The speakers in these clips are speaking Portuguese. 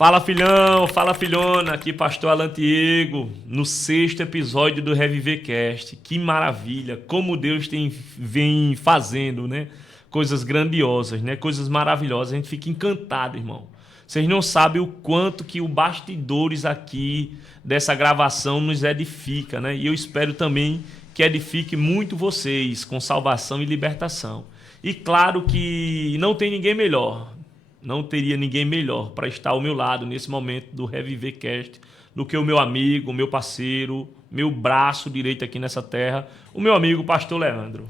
Fala filhão, fala filhona, aqui pastor Alan Tiego, no 6º episódio do ReviverCast. Que maravilha, como Deus vem fazendo, né? Coisas grandiosas, né? Coisas maravilhosas, a gente fica encantado, irmão. Vocês não sabem o quanto que o bastidores aqui dessa gravação nos edifica, né? E eu espero também que edifique muito vocês com salvação e libertação. E claro que não tem ninguém melhor. Não teria ninguém melhor para estar ao meu lado nesse momento do ReviverCast do que o meu amigo, o meu parceiro, meu braço direito aqui nessa terra, o meu amigo pastor Leandro.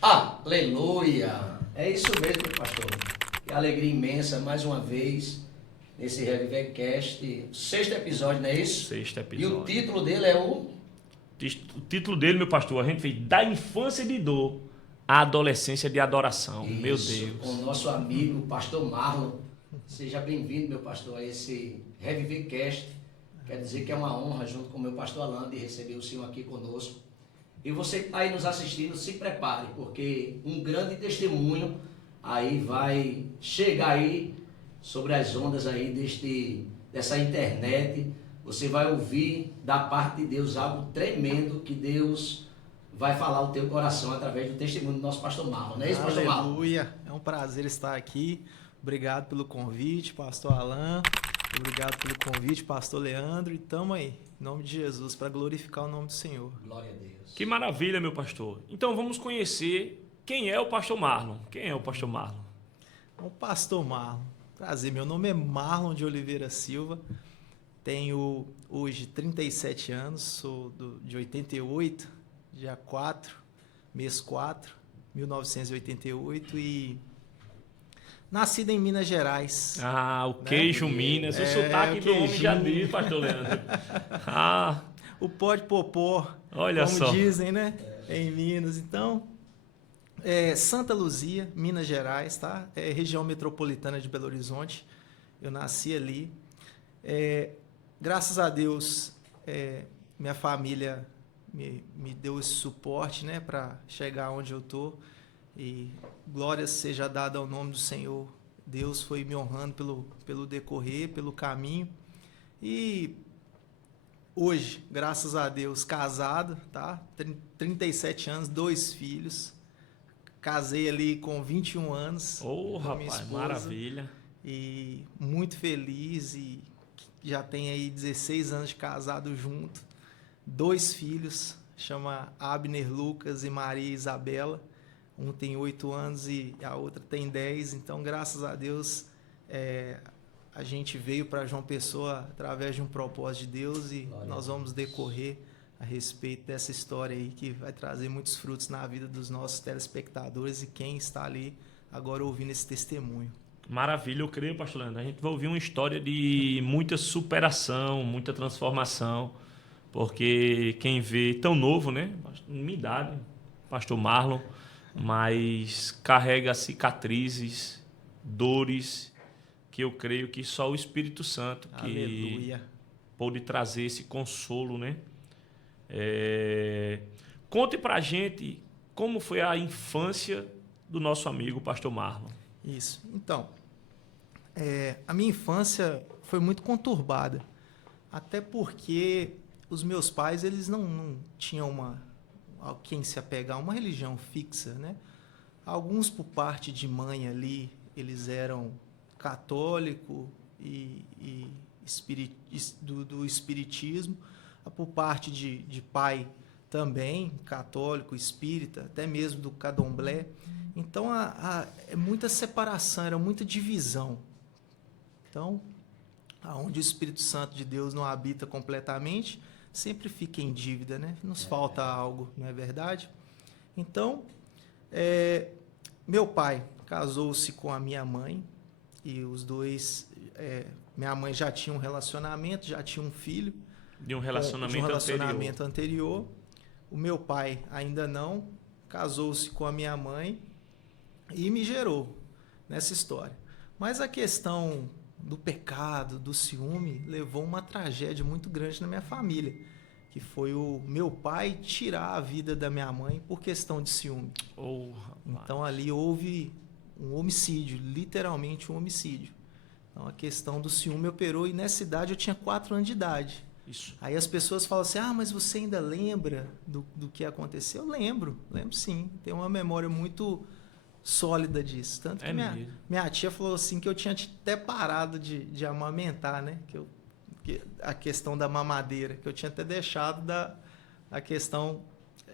Aleluia! É isso mesmo, pastor. Que alegria imensa, mais uma vez, nesse ReviverCast, 6º episódio, não é isso? 6º episódio. E o título dele é o título dele, meu pastor, a gente fez Da Infância de Dor à Adolescência de Adoração. Isso, meu Deus. Com o nosso amigo, pastor Marlon. Seja bem-vindo, meu pastor, a esse ReviverCast. Quer dizer que é uma honra, junto com o meu pastor Alan, de receber o senhor aqui conosco. E você que está aí nos assistindo, se prepare, porque um grande testemunho aí vai chegar aí sobre as ondas aí dessa internet. Você vai ouvir da parte de Deus algo tremendo que Deus vai falar ao teu coração através do testemunho do nosso pastor Marlon. Não é isso, pastor Marlon? Aleluia! É um prazer estar aqui. Obrigado pelo convite, pastor Alan. Obrigado pelo convite, pastor Leandro. E estamos aí, em nome de Jesus, para glorificar o nome do Senhor. Glória a Deus. Que maravilha, meu pastor. Então vamos conhecer quem é o pastor Marlon. Quem é o pastor Marlon? O pastor Marlon. Prazer, meu nome é Marlon de Oliveira Silva. Tenho hoje 37 anos, sou de 88, dia 4, mês 4, 1988 e nascido em Minas Gerais. O queijo, né? Minas. O sotaque do homem já diz, pastor Leandro. O pó de popó, olha como só. Dizem, né? Em Minas. Então, Santa Luzia, Minas Gerais, tá? Região metropolitana de Belo Horizonte. Eu nasci ali. Graças a Deus, minha família me deu esse suporte, né, para chegar onde eu tô. E glória seja dada ao nome do Senhor. Deus foi me honrando pelo decorrer, pelo caminho. E hoje, graças a Deus, casado, tá? 37 anos, 2 filhos. Casei ali com 21 anos. Rapaz, maravilha. E muito feliz e já tem aí 16 anos de casado junto. 2 filhos, chama Abner Lucas e Maria Isabela. Um tem 8 anos e a outra tem 10. Então, graças a Deus, a gente veio para João Pessoa através de um propósito de Deus e nós vamos decorrer a respeito dessa história aí que vai trazer muitos frutos na vida dos nossos telespectadores e quem está ali agora ouvindo esse testemunho. Maravilha, eu creio, pastor Leandro. A gente vai ouvir uma história de muita superação, muita transformação, porque quem vê tão novo, né? Minha idade, pastor Marlon, mas carrega cicatrizes, dores, que eu creio que só o Espírito Santo que Aleluia. Pôde trazer esse consolo, né? Conte pra gente como foi a infância do nosso amigo pastor Marlon. Isso. Então, a minha infância foi muito conturbada, até porque os meus pais eles não tinham a quem se apegar, uma religião fixa, né? Alguns por parte de mãe ali, eles eram católico e do espiritismo, por parte de pai também, católico, espírita, até mesmo do candomblé. Então, é muita separação, era muita divisão. Então, onde o Espírito Santo de Deus não habita completamente, sempre fica em dívida, né? Nos falta algo, não é verdade? Então, meu pai casou-se com a minha mãe e os dois... minha mãe já tinha um relacionamento, já tinha um filho. De um relacionamento anterior. O meu pai ainda não, casou-se com a minha mãe e me gerou nessa história. Mas a questão do pecado, do ciúme, levou uma tragédia muito grande na minha família, que foi o meu pai tirar a vida da minha mãe por questão de ciúme. Então ali houve um homicídio, literalmente um homicídio. Então, a questão do ciúme operou, e nessa idade eu tinha 4 anos de idade. Isso. Aí as pessoas falam assim, mas você ainda lembra do que aconteceu? Eu lembro sim. Tenho uma memória muito sólida disso. Tanto que minha tia falou assim que eu tinha até parado de amamentar, né? A questão da mamadeira, que eu tinha até deixado a questão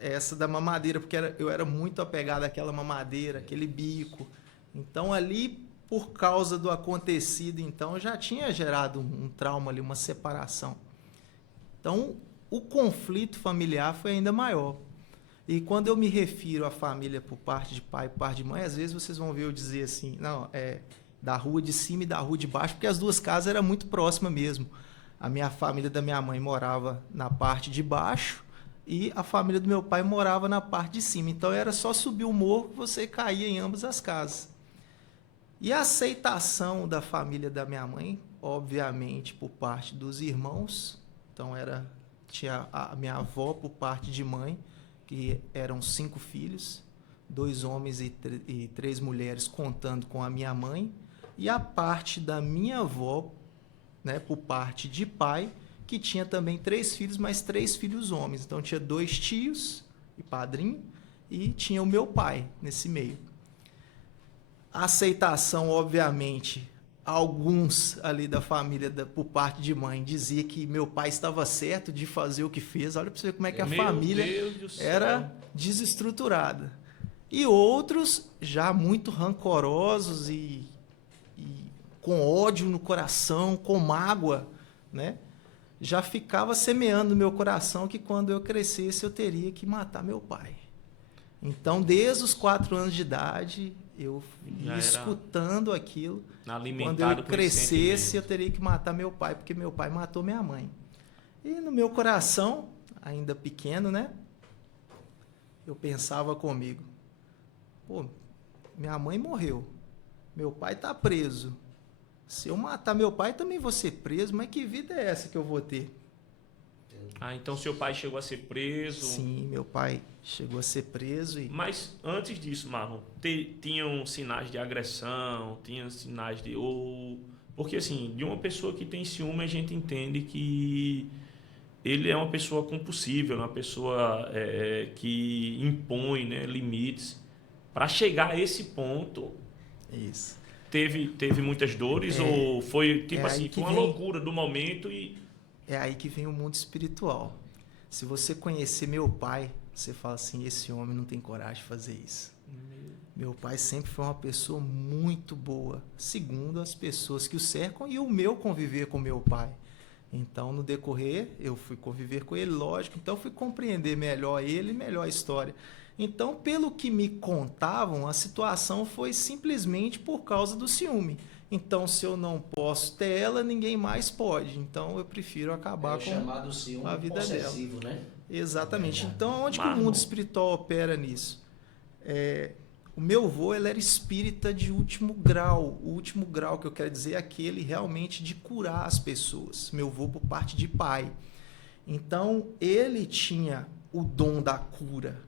essa da mamadeira, porque eu era muito apegado àquela mamadeira, aquele bico. Então ali, por causa do acontecido, então, já tinha gerado um trauma ali, uma separação. Então, o conflito familiar foi ainda maior. E quando eu me refiro à família por parte de pai e por parte de mãe, às vezes vocês vão ver eu dizer assim, não, da rua de cima e da rua de baixo, porque as duas casas eram muito próximas mesmo. A minha família da minha mãe morava na parte de baixo e a família do meu pai morava na parte de cima. Então, era só subir o morro que você caía em ambas as casas. E a aceitação da família da minha mãe, obviamente, por parte dos irmãos. Então, tinha a minha avó por parte de mãe, que eram 5 filhos, 2 homens e 3 mulheres, contando com a minha mãe. E a parte da minha avó, né, por parte de pai, que tinha também 3 filhos, mas 3 filhos homens. Então, tinha 2 tios e padrinho, e tinha o meu pai nesse meio. A aceitação, obviamente, alguns ali da família, por parte de mãe, dizia que meu pai estava certo de fazer o que fez. Olha para você ver como é que a família era desestruturada. E outros, já muito rancorosos e com ódio no coração, com mágoa, né? Já ficava semeando no meu coração que quando eu crescesse eu teria que matar meu pai. Então, desde os 4 anos de idade, eu ia escutando aquilo. Quando eu crescesse, eu teria que matar meu pai, porque meu pai matou minha mãe. E no meu coração, ainda pequeno, né? Eu pensava comigo, minha mãe morreu, meu pai está preso. Se eu matar meu pai, também vou ser preso, mas que vida é essa que eu vou ter? Então seu pai chegou a ser preso? Sim, meu pai chegou a ser preso. Mas antes disso, Marlon, tinham sinais de agressão, tinham sinais de... Porque assim, de uma pessoa que tem ciúme, a gente entende que ele é uma pessoa compulsível, uma pessoa que impõe, né, limites. Para chegar a esse ponto... Isso. Teve muitas dores ou foi tipo assim, foi uma loucura do momento e... É aí que vem o mundo espiritual. Se você conhecer meu pai, você fala assim, esse homem não tem coragem de fazer isso. Meu pai sempre foi uma pessoa muito boa, segundo as pessoas que o cercam e o meu conviver com meu pai. Então, no decorrer, eu fui conviver com ele, lógico, então fui compreender melhor ele e melhor a história. Então, pelo que me contavam, a situação foi simplesmente por causa do ciúme. Então, se eu não posso ter ela, ninguém mais pode. Então, eu prefiro acabar com ciúme a vida dela. Né? Exatamente. Então, onde que o mundo espiritual opera nisso? O meu avô, ele era espírita de último grau. O último grau que eu quero dizer é aquele realmente de curar as pessoas. Meu avô por parte de pai. Então, ele tinha o dom da cura,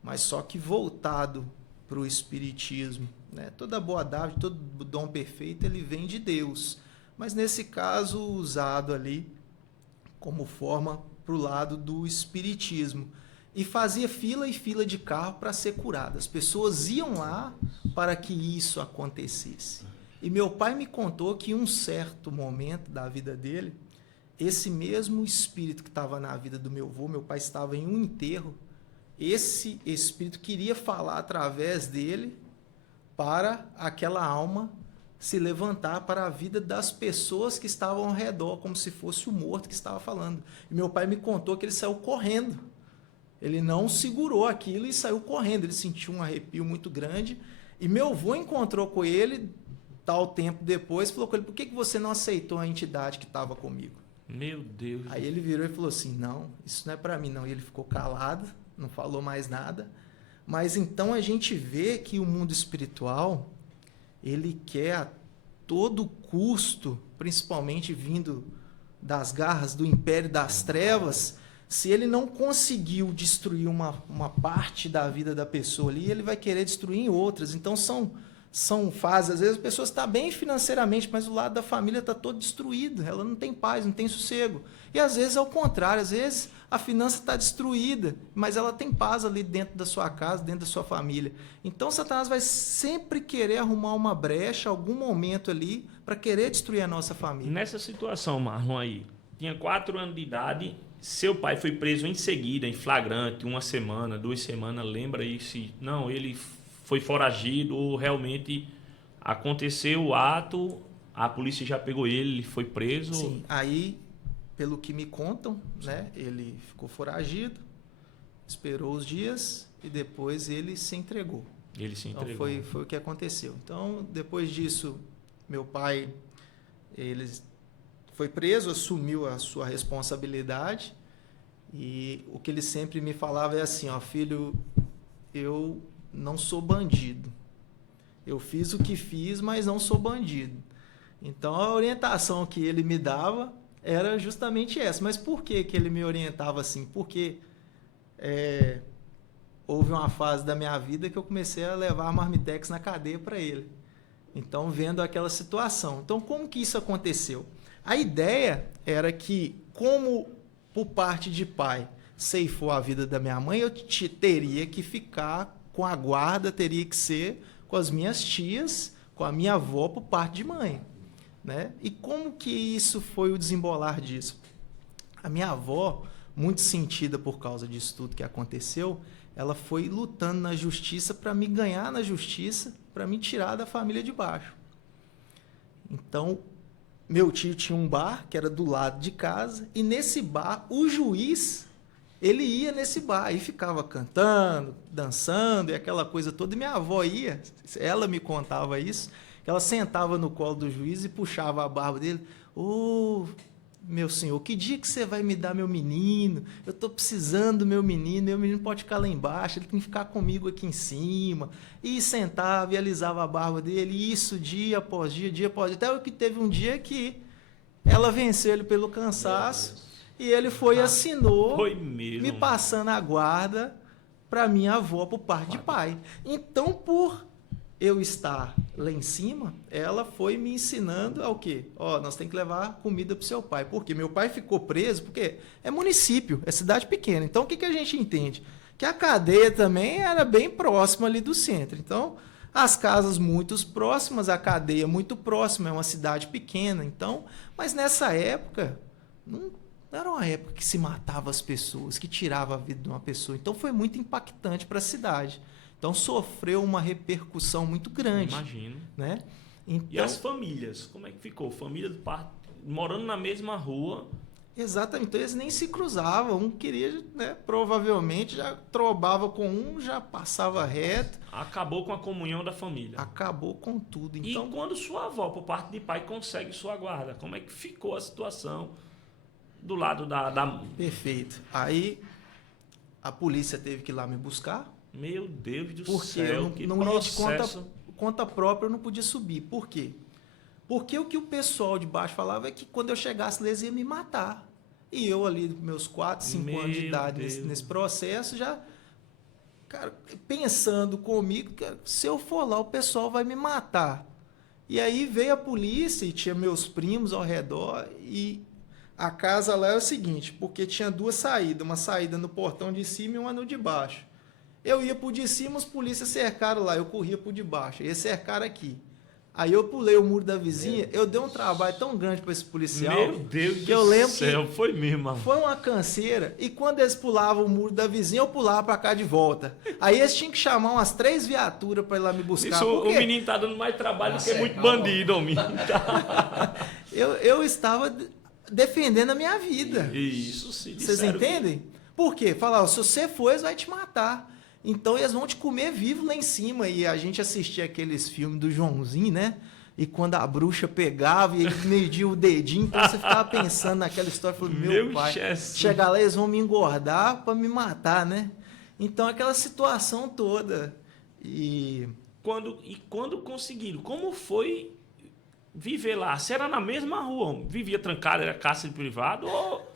mas só que voltado para o espiritismo. Né? Toda boa dádiva, todo dom perfeito, ele vem de Deus. Mas nesse caso, usado ali como forma para o lado do espiritismo. E fazia fila e fila de carro para ser curado. As pessoas iam lá para que isso acontecesse. E meu pai me contou que em um certo momento da vida dele, esse mesmo espírito que estava na vida do meu avô, meu pai estava em um enterro, esse espírito queria falar através dele para aquela alma se levantar para a vida das pessoas que estavam ao redor, como se fosse o morto que estava falando. E meu pai me contou que ele saiu correndo. Ele não segurou aquilo e saiu correndo. Ele sentiu um arrepio muito grande. E meu avô encontrou com ele, tal tempo depois, falou com ele, por que você não aceitou a entidade que estava comigo? Meu Deus. Aí ele virou e falou assim, não, isso não é para mim não. E ele ficou calado, não falou mais nada. Mas então a gente vê que o mundo espiritual, ele quer a todo custo, principalmente vindo das garras do império das trevas, se ele não conseguiu destruir uma parte da vida da pessoa ali, ele vai querer destruir em outras. Então são fases, às vezes a pessoa está bem financeiramente, mas o lado da família está todo destruído, ela não tem paz, não tem sossego. E às vezes é o contrário, às vezes a finança está destruída, mas ela tem paz ali dentro da sua casa, dentro da sua família. Então Satanás vai sempre querer arrumar uma brecha, algum momento ali, para querer destruir a nossa família. Nessa situação, Marlon, aí, tinha 4 anos de idade, seu pai foi preso em seguida, em flagrante, 1 semana, 2 semanas, lembra aí se... Não, ele foi foragido ou realmente aconteceu o ato, a polícia já pegou ele foi preso? Sim, aí, pelo que me contam, né, ele ficou foragido, esperou os dias e depois ele se entregou. Ele se entregou. Então foi o que aconteceu. Então, depois disso, meu pai ele foi preso, assumiu a sua responsabilidade e o que ele sempre me falava é assim, ó, filho, eu não sou bandido. Eu fiz o que fiz, mas não sou bandido. Então, a orientação que ele me dava era justamente essa. Mas por que ele me orientava assim? Porque houve uma fase da minha vida que eu comecei a levar a marmitex na cadeia para ele. Então, vendo aquela situação. Então, como que isso aconteceu? A ideia era que, como por parte de pai ceifou a vida da minha mãe, eu teria que ficar com a guarda, teria que ser com as minhas tias, com a minha avó por parte de mãe, né? E como que isso foi o desembolar disso? A minha avó, muito sentida por causa disso tudo que aconteceu, ela foi lutando na justiça para me ganhar na justiça, para me tirar da família de baixo. Então, meu tio tinha um bar que era do lado de casa e nesse bar o juiz ele ia nesse bar e ficava cantando, dançando e aquela coisa toda. E minha avó ia, ela me contava isso, que ela sentava no colo do juiz e puxava a barba dele. Ô, meu senhor, que dia que você vai me dar meu menino? Eu estou precisando do meu menino pode ficar lá embaixo, ele tem que ficar comigo aqui em cima. E sentava e alisava a barba dele, e isso dia após dia após dia. Até que teve um dia que ela venceu ele pelo cansaço. E ele foi e assinou, foi mesmo, me passando a guarda para minha avó por parte de pai. Então, por eu estar lá em cima, ela foi me ensinando ao quê? Ó, nós temos que levar comida para o seu pai. Porque meu pai ficou preso, porque é município, é cidade pequena. Então, o que a gente entende? Que a cadeia também era bem próxima ali do centro. Então, as casas muito próximas, a cadeia muito próxima, é uma cidade pequena. Então, mas nessa época, não era uma época que se matava as pessoas, que tirava a vida de uma pessoa. Então foi muito impactante para a cidade. Então sofreu uma repercussão muito grande. Imagino. Né? Então, e as famílias? Como é que ficou? Família morando na mesma rua. Exatamente. Então eles nem se cruzavam. Um queria, né, provavelmente já trobava com um, já passava reto. Acabou com a comunhão da família. Acabou com tudo. Então, e quando sua avó, por parte de pai, consegue sua guarda? Como é que ficou a situação? Do lado da... Perfeito. Aí a polícia teve que ir lá me buscar. Meu Deus do porque céu, eu que não ia de processo. conta própria, eu não podia subir. Por quê? Porque o que o pessoal de baixo falava é que quando eu chegasse lá, eles iam me matar. E eu ali, meus 4, 5 anos de idade nesse processo, já, cara, pensando comigo, que se eu for lá, o pessoal vai me matar. E aí veio a polícia e tinha meus primos ao redor e a casa lá é o seguinte, porque tinha 2 saídas, uma saída no portão de cima e uma no de baixo. Eu ia por de cima, os polícias cercaram lá, eu corria por de baixo, ia cercar aqui. Aí eu pulei o muro da vizinha, eu dei um trabalho tão grande para esse policial. Meu Deus que eu lembro do céu, que foi mesmo. Foi uma canseira, e quando eles pulavam o muro da vizinha, eu pulava para cá de volta. Aí eles tinham que chamar umas 3 viaturas para ir lá me buscar. Isso, o menino tá dando mais trabalho do que muito bandido, o menino tá... eu estava defendendo a minha vida. Isso, sim. Vocês entendem? Por quê? Falar, se você for, eles vão te matar. Então eles vão te comer vivo lá em cima. E a gente assistia aqueles filmes do Joãozinho, né? E quando a bruxa pegava e ele media o dedinho, então você ficava pensando naquela história, falando, meu pai, chegar lá eles vão me engordar para me matar, né? Então aquela situação toda. Quando conseguiram, como foi viver lá, se era na mesma rua, vivia trancado, era cárcere privado, ou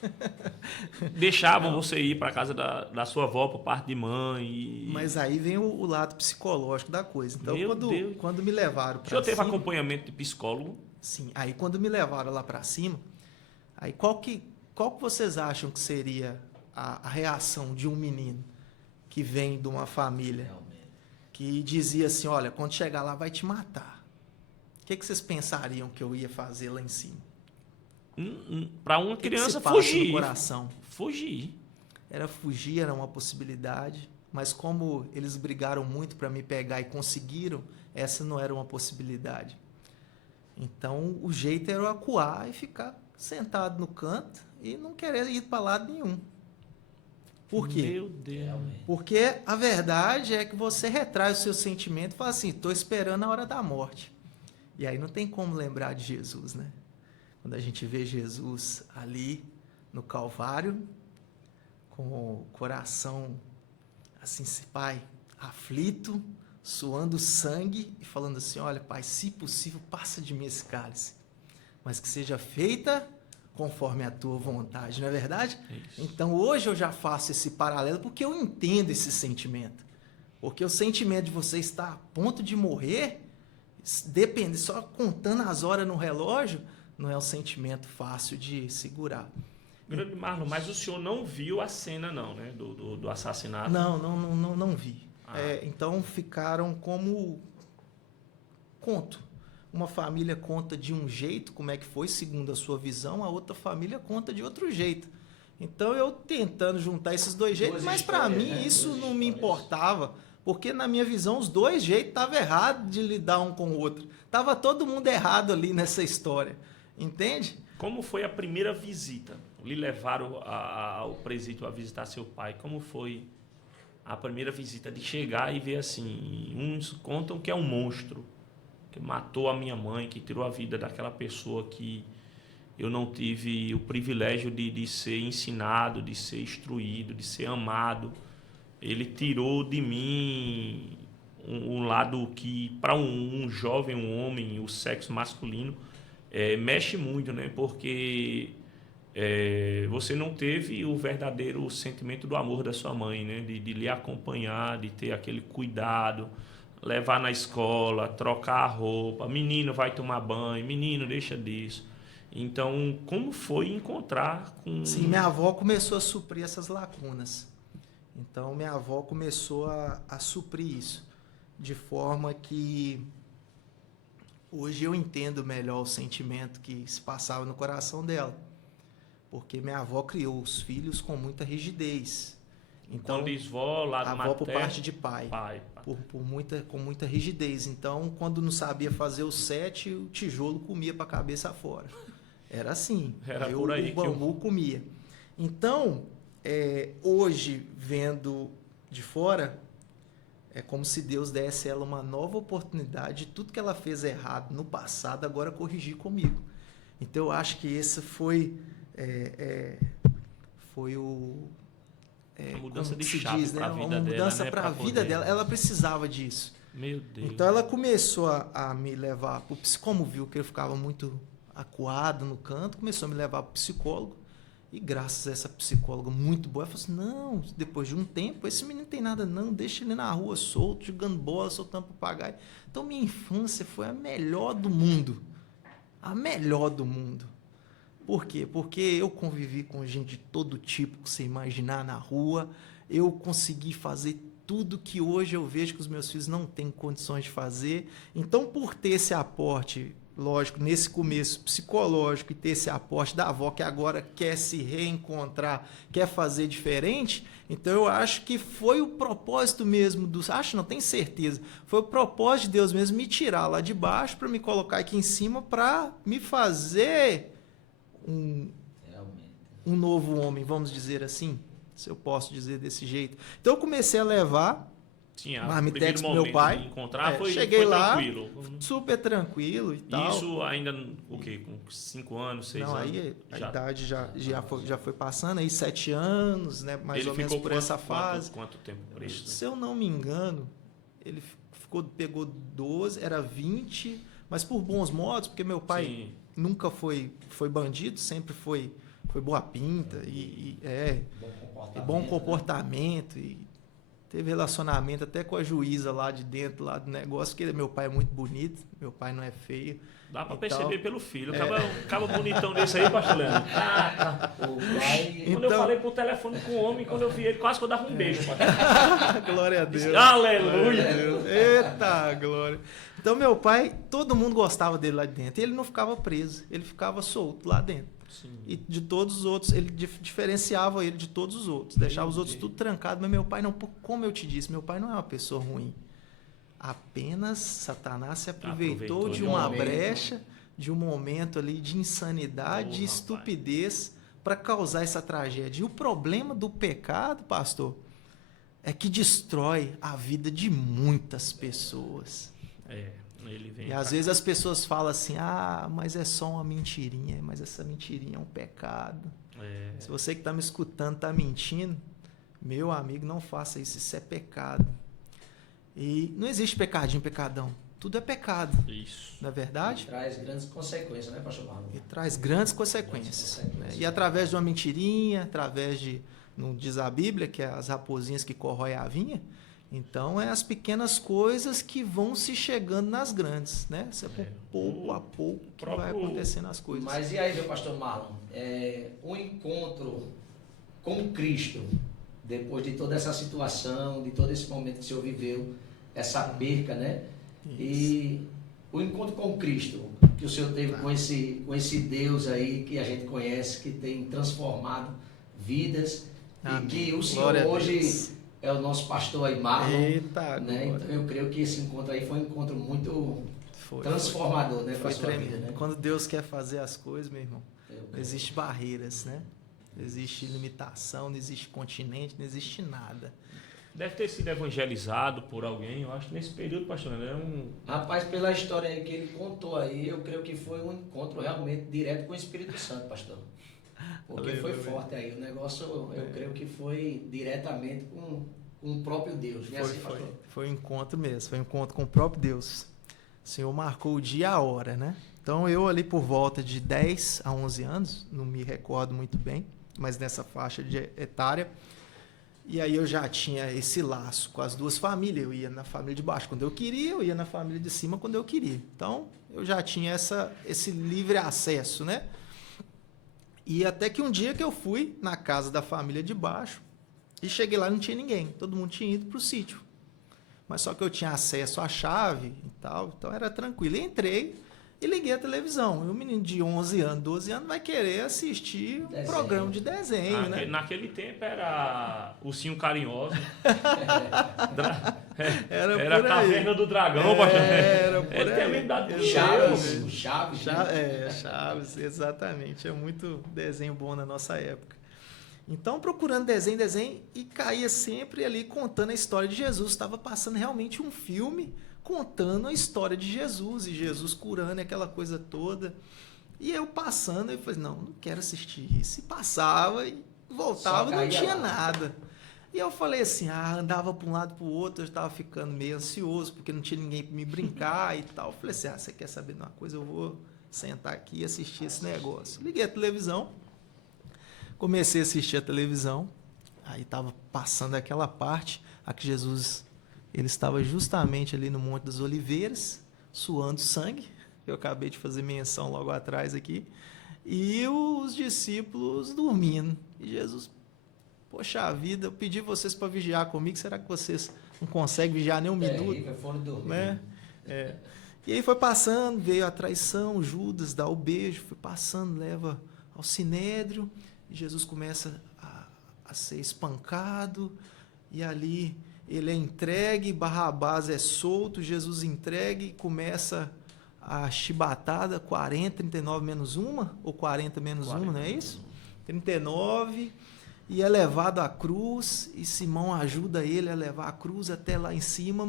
deixavam você ir para casa da sua avó por parte de mãe? Mas aí vem o lado psicológico da coisa. Então, Meu Deus. quando me levaram O para senhor cima... teve acompanhamento de psicólogo? Sim, aí quando me levaram lá para cima, aí qual que vocês acham que seria a reação de um menino que vem de uma família que dizia assim, olha, quando chegar lá vai te matar? O que vocês pensariam que eu ia fazer lá em cima? Para uma O que criança se passa no fugir. coração? Fugir. Era fugir, era uma possibilidade, mas como eles brigaram muito para me pegar e conseguiram, essa não era uma possibilidade. Então, o jeito era eu acuar e ficar sentado no canto e não querer ir para lado nenhum. Por quê? Meu Deus. Porque a verdade é que você retrai o seu sentimento e fala assim, estou esperando a hora da morte. E aí não tem como lembrar de Jesus, né? Quando a gente vê Jesus ali no Calvário, com o coração assim, Pai, aflito, suando sangue e falando assim, olha, Pai, se possível, passa de mim esse cálice, mas que seja feita conforme a tua vontade, não é verdade? Isso. Então, hoje eu já faço esse paralelo porque eu entendo esse sentimento. Porque o sentimento de você estar a ponto de morrer, depende, só contando as horas no relógio, não é um sentimento fácil de segurar. Grande Marlon, mas o senhor não viu a cena, não, né? Do assassinato? Não vi. Ah. Então ficaram como conto. Uma família conta de um jeito, como é que foi, segundo a sua visão, a outra família conta de outro jeito. Então eu tentando juntar esses dois jeitos, mas para mim isso não me importava, porque na minha visão os dois jeitos estavam errados de lidar um com o outro. Tava todo mundo errado ali nessa história, entende? Como foi a primeira visita? Lhe levaram ao presídio a visitar seu pai. Como foi a primeira visita de chegar e ver assim? Uns contam que é um monstro, que matou a minha mãe, que tirou a vida daquela pessoa que eu não tive o privilégio de ser ensinado, de ser instruído, de ser amado. Ele tirou de mim um lado que, para um jovem, um homem, o sexo masculino, mexe muito, né? Porque você não teve o verdadeiro sentimento do amor da sua mãe, né? De lhe acompanhar, de ter aquele cuidado, levar na escola, trocar a roupa, menino vai tomar banho, menino deixa disso. Então, como foi encontrar com... Sim, minha avó começou a suprir essas lacunas. Então, minha avó começou a suprir isso, de forma que hoje eu entendo melhor o sentimento que se passava no coração dela, porque minha avó criou os filhos com muita rigidez. Então, quando diz vó, lá do avó por materno, parte de pai. Com muita rigidez. Então, quando não sabia fazer o 7, o tijolo comia para a cabeça fora. Era assim. Era por aí o bambu comia. Então, hoje, vendo de fora, é como se Deus desse a ela uma nova oportunidade de tudo que ela fez errado no passado, agora corrigir comigo. Então, eu acho que esse foi a mudança de se chave diz, para a né? vida Uma mudança dela, né? para a vida dela. Ela precisava disso. Meu Deus. Então ela começou a me levar para o psicólogo, como viu que eu ficava muito acuado no canto, começou a me levar para o psicólogo. E graças a essa psicóloga muito boa, ela falou assim, não, depois de um tempo, esse menino não tem nada não, deixa ele na rua solto, jogando bola, soltando papagaio. Então minha infância foi a melhor do mundo. A melhor do mundo. Por quê? Porque eu convivi com gente de todo tipo que você imaginar na rua, eu consegui fazer tudo que hoje eu vejo que os meus filhos não têm condições de fazer. Então, por ter esse aporte, lógico, nesse começo psicológico, e ter esse aporte da avó que agora quer se reencontrar, quer fazer diferente, então eu acho que foi o propósito mesmo, acho não, tenho certeza, foi o propósito de Deus mesmo me tirar lá de baixo para me colocar aqui em cima para me fazer um novo homem, vamos dizer assim, se eu posso dizer desse jeito. Então eu comecei a levar marmitex pro meu pai. Cheguei lá, tranquilo. super tranquilo e tal. Isso ainda, o quê? Com 5 anos, 6 anos? Não, aí a idade já foi passando, aí 7 anos, né, mais ou menos por essa fase. Quanto tempo preso? Se eu não me engano, ele pegou 12, era 20, mas por bons modos, porque meu pai Sim. nunca foi bandido, sempre foi boa pinta e bom comportamento e teve relacionamento até com a juíza lá de dentro lá do negócio, porque meu pai é muito bonito, meu pai não é feio. Dá pra Então, perceber pelo filho. Acaba bonitão desse aí, pastor Leandro. O pai... Quando eu falei por telefone com o homem, quando eu vi ele, quase que eu dava um beijo. Glória a Deus. Aleluia! Eita, glória. Então, meu pai, todo mundo gostava dele lá dentro. E ele não ficava preso, ele ficava solto lá dentro. Sim. E de todos os outros, ele diferenciava ele de todos os outros. Deixava os outros tudo trancado. Mas meu pai não, como eu te disse, meu pai não é uma pessoa ruim. Apenas Satanás se aproveitou de uma brecha, de um momento ali de insanidade, de estupidez para causar essa tragédia. E o problema do pecado, pastor, é que destrói a vida de muitas pessoas. Ele vem. E às vezes as pessoas falam assim, mas é só uma mentirinha, mas essa mentirinha é um pecado. Se você que está me escutando está mentindo, meu amigo, não faça isso, isso é pecado. E não existe pecadinho, pecadão. Tudo é pecado. Isso. Não é verdade? E traz grandes consequências, né, pastor Marlon? E traz grandes consequências. Né? E através de uma mentirinha, através de, não diz a Bíblia, que é as raposinhas que corroem a vinha, então é as pequenas coisas que vão se chegando nas grandes, né? Isso é pouco a pouco que vai acontecendo as coisas. Mas e aí, meu pastor Marlon? Um encontro com Cristo, depois de toda essa situação, de todo esse momento que o senhor viveu, essa perca, né? Isso. E o encontro com Cristo que o senhor teve com esse Deus aí que a gente conhece, que tem transformado vidas. Amém. E que o senhor hoje é o nosso pastor aí, Marlon. Eita, né? Então eu creio que esse encontro aí foi um encontro muito transformador, né? Foi tremendo. Vida, né? Quando Deus quer fazer as coisas, meu irmão, não existe barreiras, né? Não existe limitação, não existe continente, não existe nada. Deve ter sido evangelizado por alguém, eu acho, nesse período, pastor André. Rapaz, pela história aí que ele contou aí, eu creio que foi um encontro realmente direto com o Espírito Santo, pastor. Porque foi forte aí. O negócio, eu creio que foi diretamente com o próprio Deus. Né? Foi um encontro mesmo, foi um encontro com o próprio Deus. O Senhor marcou o dia e a hora, né? Então eu ali por volta de 10 a 11 anos, não me recordo muito bem, mas nessa faixa de etária, e aí eu já tinha esse laço com as duas famílias. Eu ia na família de baixo quando eu queria, eu ia na família de cima quando eu queria. Então eu já tinha esse livre acesso, né? E até que um dia que eu fui na casa da família de baixo e cheguei lá e não tinha ninguém. Todo mundo tinha ido para o sítio. Mas só que eu tinha acesso à chave e tal, então era tranquilo. E entrei e liguei a televisão. E o menino de 11 anos, 12 anos vai querer assistir um programa de desenho, né? Naquele tempo era Ursinho Carinhoso. Era a Caverna do Dragão, pastor. Era por Ele aí. tem mesmo dado Chaves, exatamente. É muito desenho bom na nossa época. Então, procurando desenho, e caía sempre ali contando a história de Jesus. Estava passando realmente um filme contando a história de Jesus, e Jesus curando aquela coisa toda. E eu passando, eu falei, não quero assistir isso. E passava e voltava, não tinha nada. E eu falei assim, andava para um lado para o outro, eu estava ficando meio ansioso, porque não tinha ninguém para me brincar e tal. Eu falei assim, você quer saber de uma coisa? Eu vou sentar aqui e assistir esse negócio. Liguei a televisão, comecei a assistir a televisão, aí estava passando aquela parte, a que Jesus, ele estava justamente ali no Monte das Oliveiras, suando sangue, eu acabei de fazer menção logo atrás aqui, e os discípulos dormindo. E Jesus, poxa vida, eu pedi vocês para vigiar comigo, será que vocês não conseguem vigiar nem um minuto? Foram dormir. Né? E aí foi passando, veio a traição, Judas dá o beijo, foi passando, leva ao Sinédrio, e Jesus começa a ser espancado, e ali ele é entregue, Barrabás é solto, Jesus entregue, e começa a chibatada, 40, 39 menos uma, ou 40 menos 1, não é isso? 39, e é levado à cruz, e Simão ajuda ele a levar a cruz até lá em cima,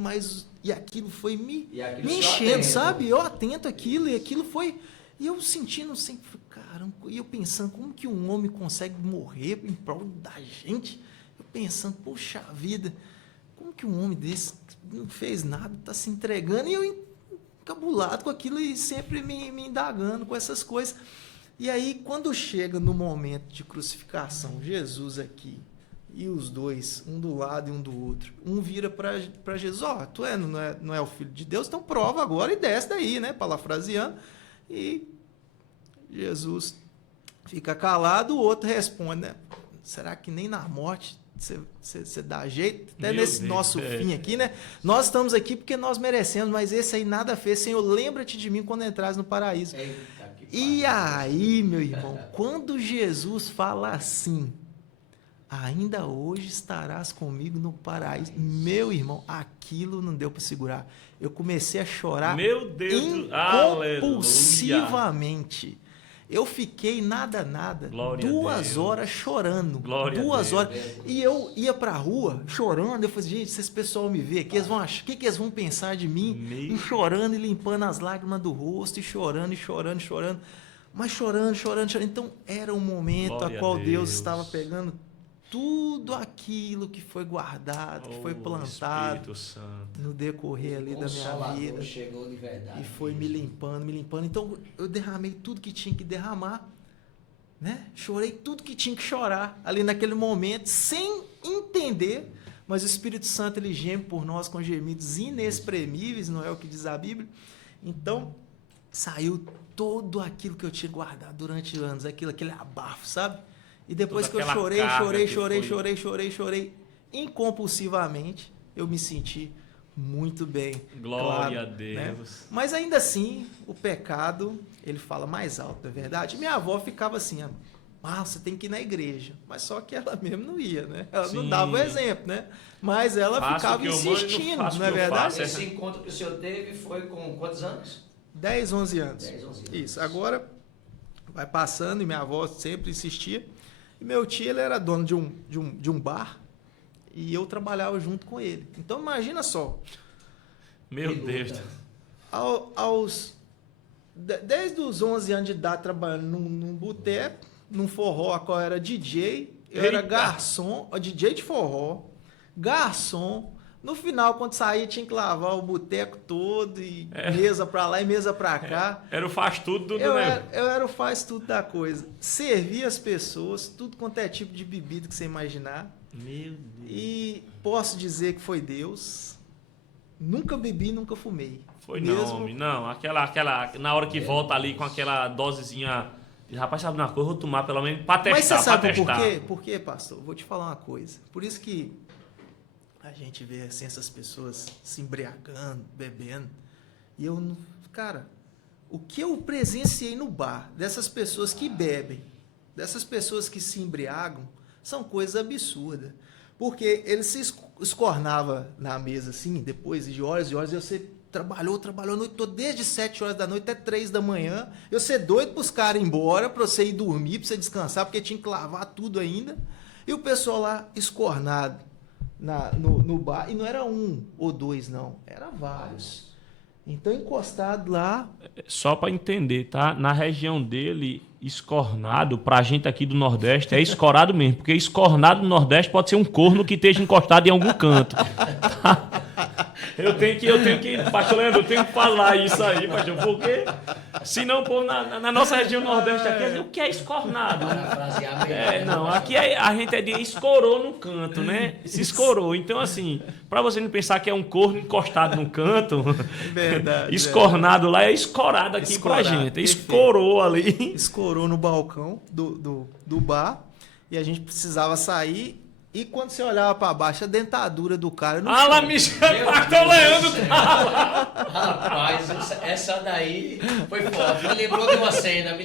e aquilo foi me enchendo, sabe? Eu atento àquilo, e aquilo foi... E eu sentindo sempre, caramba, e eu pensando, como que um homem consegue morrer em prol da gente? Eu pensando, poxa vida, como que um homem desse não fez nada, está se entregando? E eu encabulado com aquilo e sempre me indagando com essas coisas. E aí, quando chega no momento de crucificação, Jesus aqui, e os dois, um do lado e um do outro, um vira para Jesus, tu não é o Filho de Deus, então prova agora e desce daí, né? Parafraseando. E Jesus fica calado, o outro responde, né? Será que nem na morte você dá jeito? Até nesse nosso fim aqui, né? Nós estamos aqui porque nós merecemos, mas esse aí nada fez. Senhor, lembra-te de mim quando entrares no paraíso. E aí, meu irmão, quando Jesus fala assim, ainda hoje estarás comigo no paraíso. Meu irmão, aquilo não deu para segurar. Eu comecei a chorar compulsivamente. Eu fiquei nada, Glória 2 horas chorando. Glória 2 horas. E eu ia pra rua chorando. Eu falei, gente, se esse pessoal me ver aqui, eles vão achar, o que eles vão pensar de mim? E chorando e limpando as lágrimas do rosto, e chorando. Mas chorando. Então era um momento Glória a qual a Deus estava pegando tudo aquilo que foi guardado, que foi plantado no decorrer ali da minha vida. Chegou de verdade. E foi me limpando. Então eu derramei tudo que tinha que derramar, né? Chorei tudo que tinha que chorar ali naquele momento, sem entender, mas o Espírito Santo ele geme por nós com gemidos inexprimíveis, não é o que diz a Bíblia? Então saiu todo aquilo que eu tinha guardado durante anos, aquele abafo, sabe? E depois que eu chorei incompulsivamente, eu me senti muito bem. Glória a né? Deus. Mas ainda assim, o pecado, ele fala mais alto, não é verdade? Minha avó ficava assim, você tem que ir na igreja. Mas só que ela mesmo não ia, né? Ela não dava o exemplo, né? Mas ela ficava insistindo, não é verdade? Esse encontro que o senhor teve foi com quantos anos? 10, 11 anos. 10, 11 anos. Isso. Agora, vai passando e minha avó sempre insistia. E meu tio, ele era dono de um bar e eu trabalhava junto com ele. Então, imagina só. Meu Deus. Desde os 11 anos de idade, trabalhando num boteco, num forró, a qual era DJ, eu era garçom, DJ de forró, garçom. No final, quando saía, tinha que lavar o boteco todo, e mesa pra lá e mesa pra cá. Era o faz-tudo eu era o faz-tudo da coisa. Servia as pessoas, tudo quanto é tipo de bebida que você imaginar. Meu Deus. E posso dizer que foi Deus. Nunca bebi, nunca fumei. Foi mesmo... não. Aquela, na hora que volta ali com aquela dosezinha... Rapaz, sabe uma coisa? Eu vou tomar pelo menos pra testar. Mas você sabe por quê? Por quê, pastor? Vou te falar uma coisa. Por isso que a gente vê assim, essas pessoas se embriagando, bebendo. E eu não... Cara, o que eu presenciei no bar dessas pessoas que bebem, dessas pessoas que se embriagam, são coisas absurdas. Porque ele se escornava na mesa, assim, depois de horas e horas, e você trabalhou a noite toda, desde 7 horas da noite até 3 da manhã. Eu ser doido para os caras ir embora, para você ir dormir, para você descansar, porque tinha que lavar tudo ainda. E o pessoal lá escornado no bar, e não era 1 ou 2, não, era vários. Então, encostado lá... Só para entender, tá? Na região dele, escornado, pra gente aqui do Nordeste, é escorado mesmo. Porque escornado no Nordeste pode ser um corno que esteja encostado em algum canto. Eu tenho que, pastor Leandro, eu tenho que falar isso aí, pastor, porque senão, pô, na nossa região Nordeste aqui, o que é escornado? Não, aqui a gente escorou no canto, né? Se escorou. Então, assim, para você não pensar que é um corno encostado no canto, verdade, escornado lá é escorado aqui pra gente. Escorou ali. Escorou no balcão do bar e a gente precisava sair. E quando você olhava pra baixo, a dentadura do cara... lá, Michel, pastor Leandro tá lá. Rapaz, essa daí foi forte. Me lembrou de uma cena,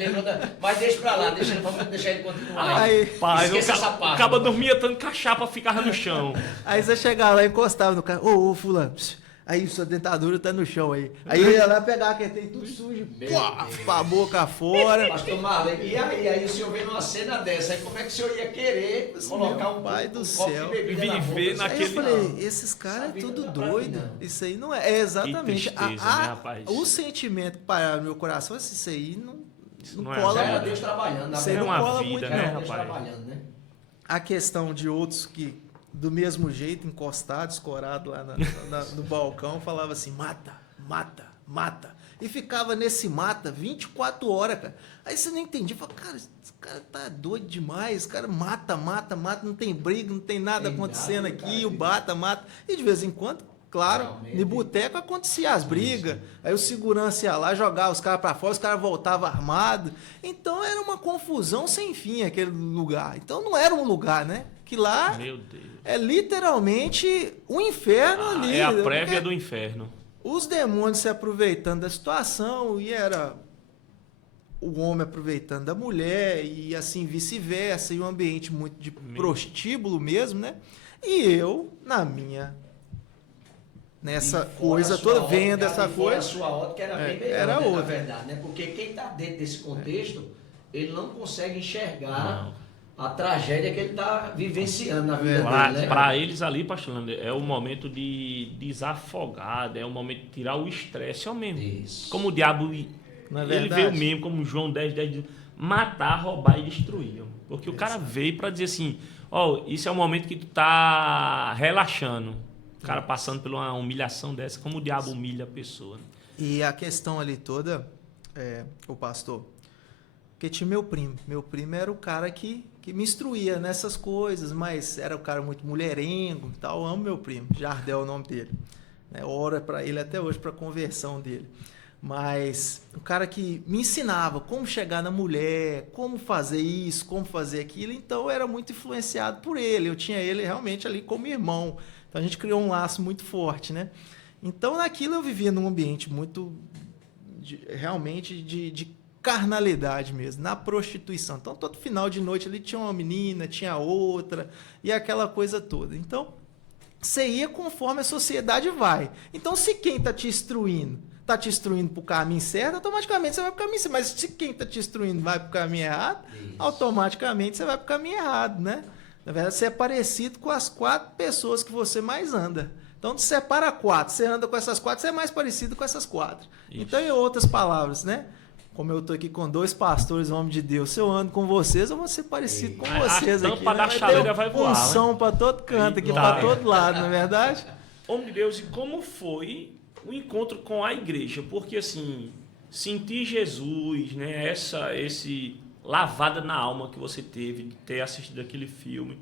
Mas deixa pra lá, vamos deixar ele continuar. Esqueça essa parte. Acaba dormia tanto que a chapa ficava no chão. Aí você chegava lá e encostava no cara. Ô, fulano, aí sua dentadura tá no chão aí. Aí eu ia lá pegar aquele trem tudo sujo, pra boca fora. Pastor Marlon, e aí o senhor vendo uma cena dessa, aí como é que o senhor ia querer colocar um pai do céu, viver naquele... Aí eu falei, esses caras é tudo doido. Isso aí não é. Exatamente. Que tristeza, né, rapaz? O sentimento que parava no meu coração, isso aí não cola. Era Deus trabalhando. Isso aí não cola muito, né, não. Trabalhando, né? A questão de outros que... do mesmo jeito, encostado, escorado lá no balcão, falava assim, mata, mata. E ficava nesse mata 24 horas, cara. Aí você não entendia. Falava, cara, esse cara tá doido demais. Esse cara mata, não tem briga, não tem nada acontecendo aqui. O mata. E de vez em quando, claro, no boteco acontecia as brigas. Aí o segurança ia lá, jogava os caras pra fora, os caras voltavam armados. Então era uma confusão sem fim aquele lugar. Então não era um lugar, né? Que lá Meu Deus. é literalmente um inferno ali. É a né? prévia Porque do inferno. os demônios se aproveitando da situação e era o homem aproveitando da mulher e assim vice-versa, e um ambiente muito de prostíbulo mesmo, né? E eu, nessa coisa toda, vendo essa coisa. A sua ótica era bem melhor, era né, outra. na verdade, né? Porque quem está dentro desse contexto, ele não consegue enxergar a tragédia que ele está vivenciando na vida dele, né? Para eles ali, pastor Lander, é o momento de desafogar, é o momento de tirar o estresse. É o mesmo. Isso. Como o diabo, Não é ele verdade? veio mesmo, como João 10 diz, matar, roubar e destruir. Porque o cara veio para dizer assim, isso é o momento que tu tá relaxando. O cara passando por uma humilhação dessa, como o diabo humilha a pessoa. Né? E a questão ali toda, o pastor, porque tinha meu primo. Meu primo era o cara que me instruía nessas coisas, mas era um cara muito mulherengo e tal. Eu amo meu primo, Jardel é o nome dele. Ora para ele até hoje, para a conversão dele. Mas um cara que me ensinava como chegar na mulher, como fazer isso, como fazer aquilo. Então eu era muito influenciado por ele. Eu tinha ele realmente ali como irmão. Então a gente criou um laço muito forte, né? Então naquilo eu vivia num ambiente muito realmente de carnalidade mesmo, na prostituição. Então todo final de noite ali tinha uma menina, tinha outra e aquela coisa toda. Então você ia conforme a sociedade vai. Então se quem está te instruindo para o caminho certo, automaticamente você vai para o caminho certo. Mas se quem está te instruindo vai para o caminho errado, automaticamente você vai para o caminho errado, né? Na verdade, você é parecido com as 4 pessoas que você mais anda. Então, você separa 4, você anda com essas 4, você é mais parecido com essas 4. Isso. Então, em outras palavras, né? Como eu estou aqui com 2 pastores, homens de Deus, se eu ando com vocês, eu vou ser parecido com vocês aqui. Tampa da chaleira vai voar. Unção para todo canto, aqui para todo lado, não é verdade? Homem de Deus, e como foi o encontro com a igreja? Porque, assim, sentir Jesus, né? Esse lavada na alma que você teve de ter assistido aquele filme,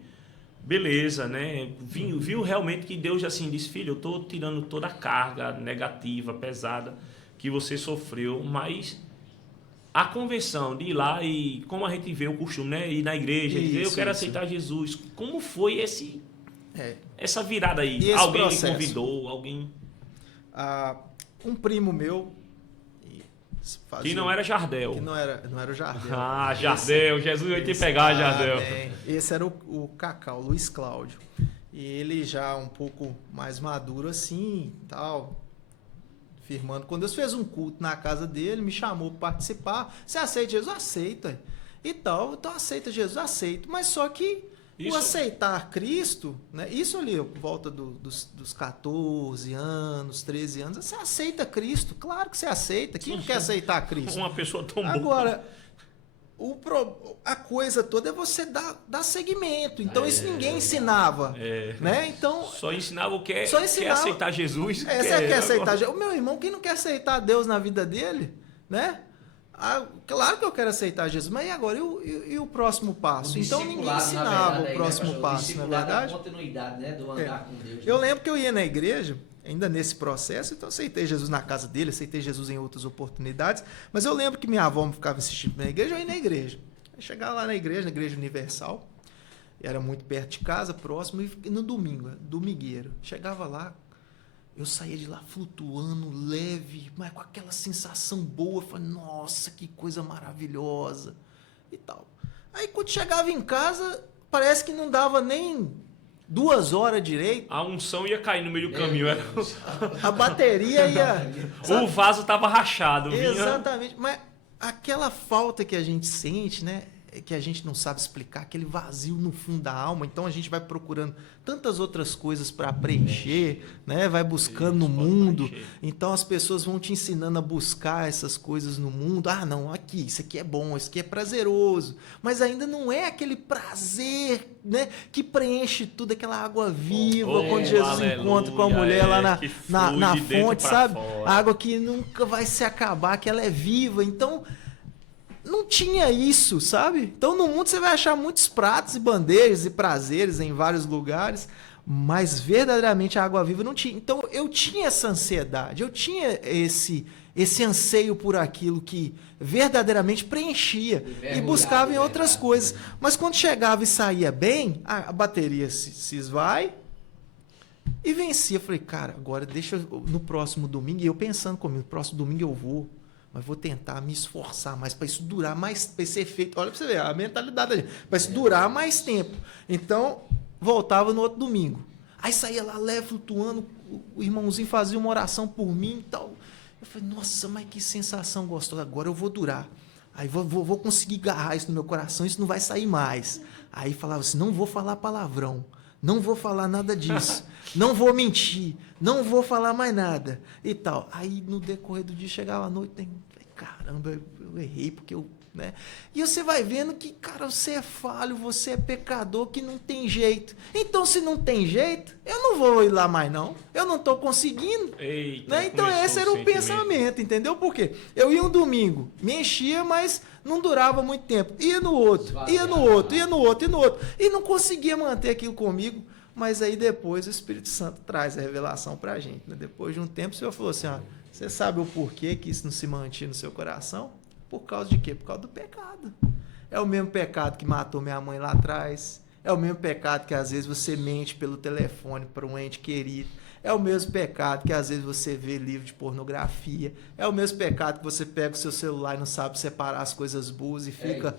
beleza, né? Viu realmente que Deus assim disse, filho, eu estou tirando toda a carga negativa, pesada que você sofreu, mas a conversão de ir lá e como a gente vê o costume, né? Ir na igreja, dizer, eu quero aceitar Jesus. Como foi essa virada aí? Alguém processo? lhe convidou, alguém... Um primo meu que não era Jardel. Que não era o Jardel. Jardel, Jesus vai te pegar, Jardel. Esse era o Cacau, Luiz Cláudio. E ele já um pouco mais maduro assim, tal, firmando. Quando Deus fez um culto na casa dele, me chamou para participar. Você aceita Jesus? Aceita. E tal, então aceita Jesus? Aceito. Mas só que o aceitar Cristo, né? Isso ali, por volta dos 14 anos, 13 anos, você aceita Cristo, claro que você aceita. Quem não quer aceitar Cristo? Uma pessoa tão boa. Agora, a coisa toda é você dar seguimento. Então, isso ninguém ensinava. Né? Então, só ensinava o que é quer aceitar Jesus. Você quer aceitar Jesus. O meu irmão, quem não quer aceitar Deus na vida dele, né? Claro que eu quero aceitar Jesus, mas e agora? E o próximo passo? Então ninguém ensinava o próximo passo, na verdade? A continuidade, né, do andar com Deus. Eu lembro que eu ia na igreja, ainda nesse processo, então aceitei Jesus na casa dele, aceitei Jesus em outras oportunidades, mas eu lembro que minha avó me ficava assistindo na igreja, eu ia na igreja. Eu chegava lá na Igreja Universal, era muito perto de casa, próximo, e no domingo, domingueiro. Chegava lá, eu saía de lá flutuando, leve, mas com aquela sensação boa. Eu falei, nossa, que coisa maravilhosa e tal. Aí quando chegava em casa, parece que não dava nem 2 horas direito. A unção ia cair no meio do caminho. A bateria ia... O vaso estava rachado. Exatamente. Mas aquela falta que a gente sente, né? que a gente não sabe explicar, aquele vazio no fundo da alma. Então a gente vai procurando tantas outras coisas para preencher, né? Vai buscando no mundo. Então as pessoas vão te ensinando a buscar essas coisas no mundo. Ah, não, aqui, isso aqui é bom, isso aqui é prazeroso. Mas ainda não é aquele prazer, né, que preenche tudo, aquela água viva, quando Jesus encontra com a mulher lá na fonte, sabe? A água que nunca vai se acabar, que ela é viva. Então, não tinha isso, sabe? Então, no mundo você vai achar muitos pratos e bandejas e prazeres em vários lugares, mas verdadeiramente a água viva não tinha. Então, eu tinha essa ansiedade, eu tinha esse anseio por aquilo que verdadeiramente preenchia e buscava em outras coisas. Mas quando chegava e saía bem, a bateria se esvai e vencia. Eu falei, cara, agora deixa no próximo domingo, e eu pensando comigo, no próximo domingo eu vou, mas vou tentar me esforçar mais para isso durar mais, para ser feito. Olha para você ver, a mentalidade ali, para isso durar mais tempo. Então, voltava no outro domingo. Aí saía lá leve, flutuando, o irmãozinho fazia uma oração por mim e tal. Eu falei, nossa, mas que sensação gostosa, agora eu vou durar. Aí vou conseguir agarrar isso no meu coração, isso não vai sair mais. Aí falava assim, não vou falar palavrão, não vou falar nada disso, não vou mentir, não vou falar mais nada e tal. Aí no decorrer do dia, chegava à noite, caramba, eu errei porque eu... Né? E você vai vendo que, cara, você é falho, você é pecador, que não tem jeito. Então, se não tem jeito, eu não vou ir lá mais, não. Eu não estou conseguindo. Eita, né? Então, esse era o pensamento, entendeu? Por quê? Eu ia um domingo, me enchia, mas não durava muito tempo. Ia no outro, ia no outro, ia no outro, ia no outro. E não conseguia manter aquilo comigo. Mas aí depois o Espírito Santo traz a revelação para a gente. Né? Depois de um tempo, o Senhor falou assim, ó, você sabe o porquê que isso não se mantinha no seu coração? Por causa de quê? Por causa do pecado. É o mesmo pecado que matou minha mãe lá atrás. É o mesmo pecado que às vezes você mente pelo telefone para um ente querido. É o mesmo pecado que às vezes você vê livro de pornografia. É o mesmo pecado que você pega o seu celular e não sabe separar as coisas boas e fica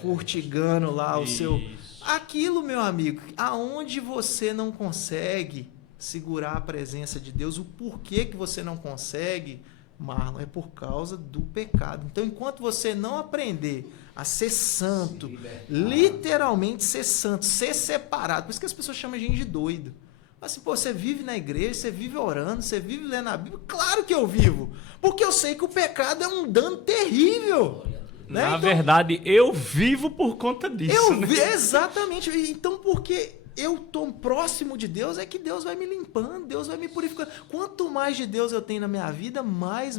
furtigando lá o seu... Aquilo, meu amigo, aonde você não consegue segurar a presença de Deus, o porquê que você não consegue... Marlon, é por causa do pecado. Então, enquanto você não aprender a ser santo, literalmente ser santo, ser separado, por isso que as pessoas chamam a gente de doido. Assim, pô, você vive na igreja, você vive orando, você vive lendo a Bíblia. Claro que eu vivo, porque eu sei que o pecado é um dano terrível. Né? Na verdade, eu vivo por conta disso. Exatamente. Então, porque... eu estou próximo de Deus, é que Deus vai me limpando, Deus vai me purificando. Quanto mais de Deus eu tenho na minha vida, mais.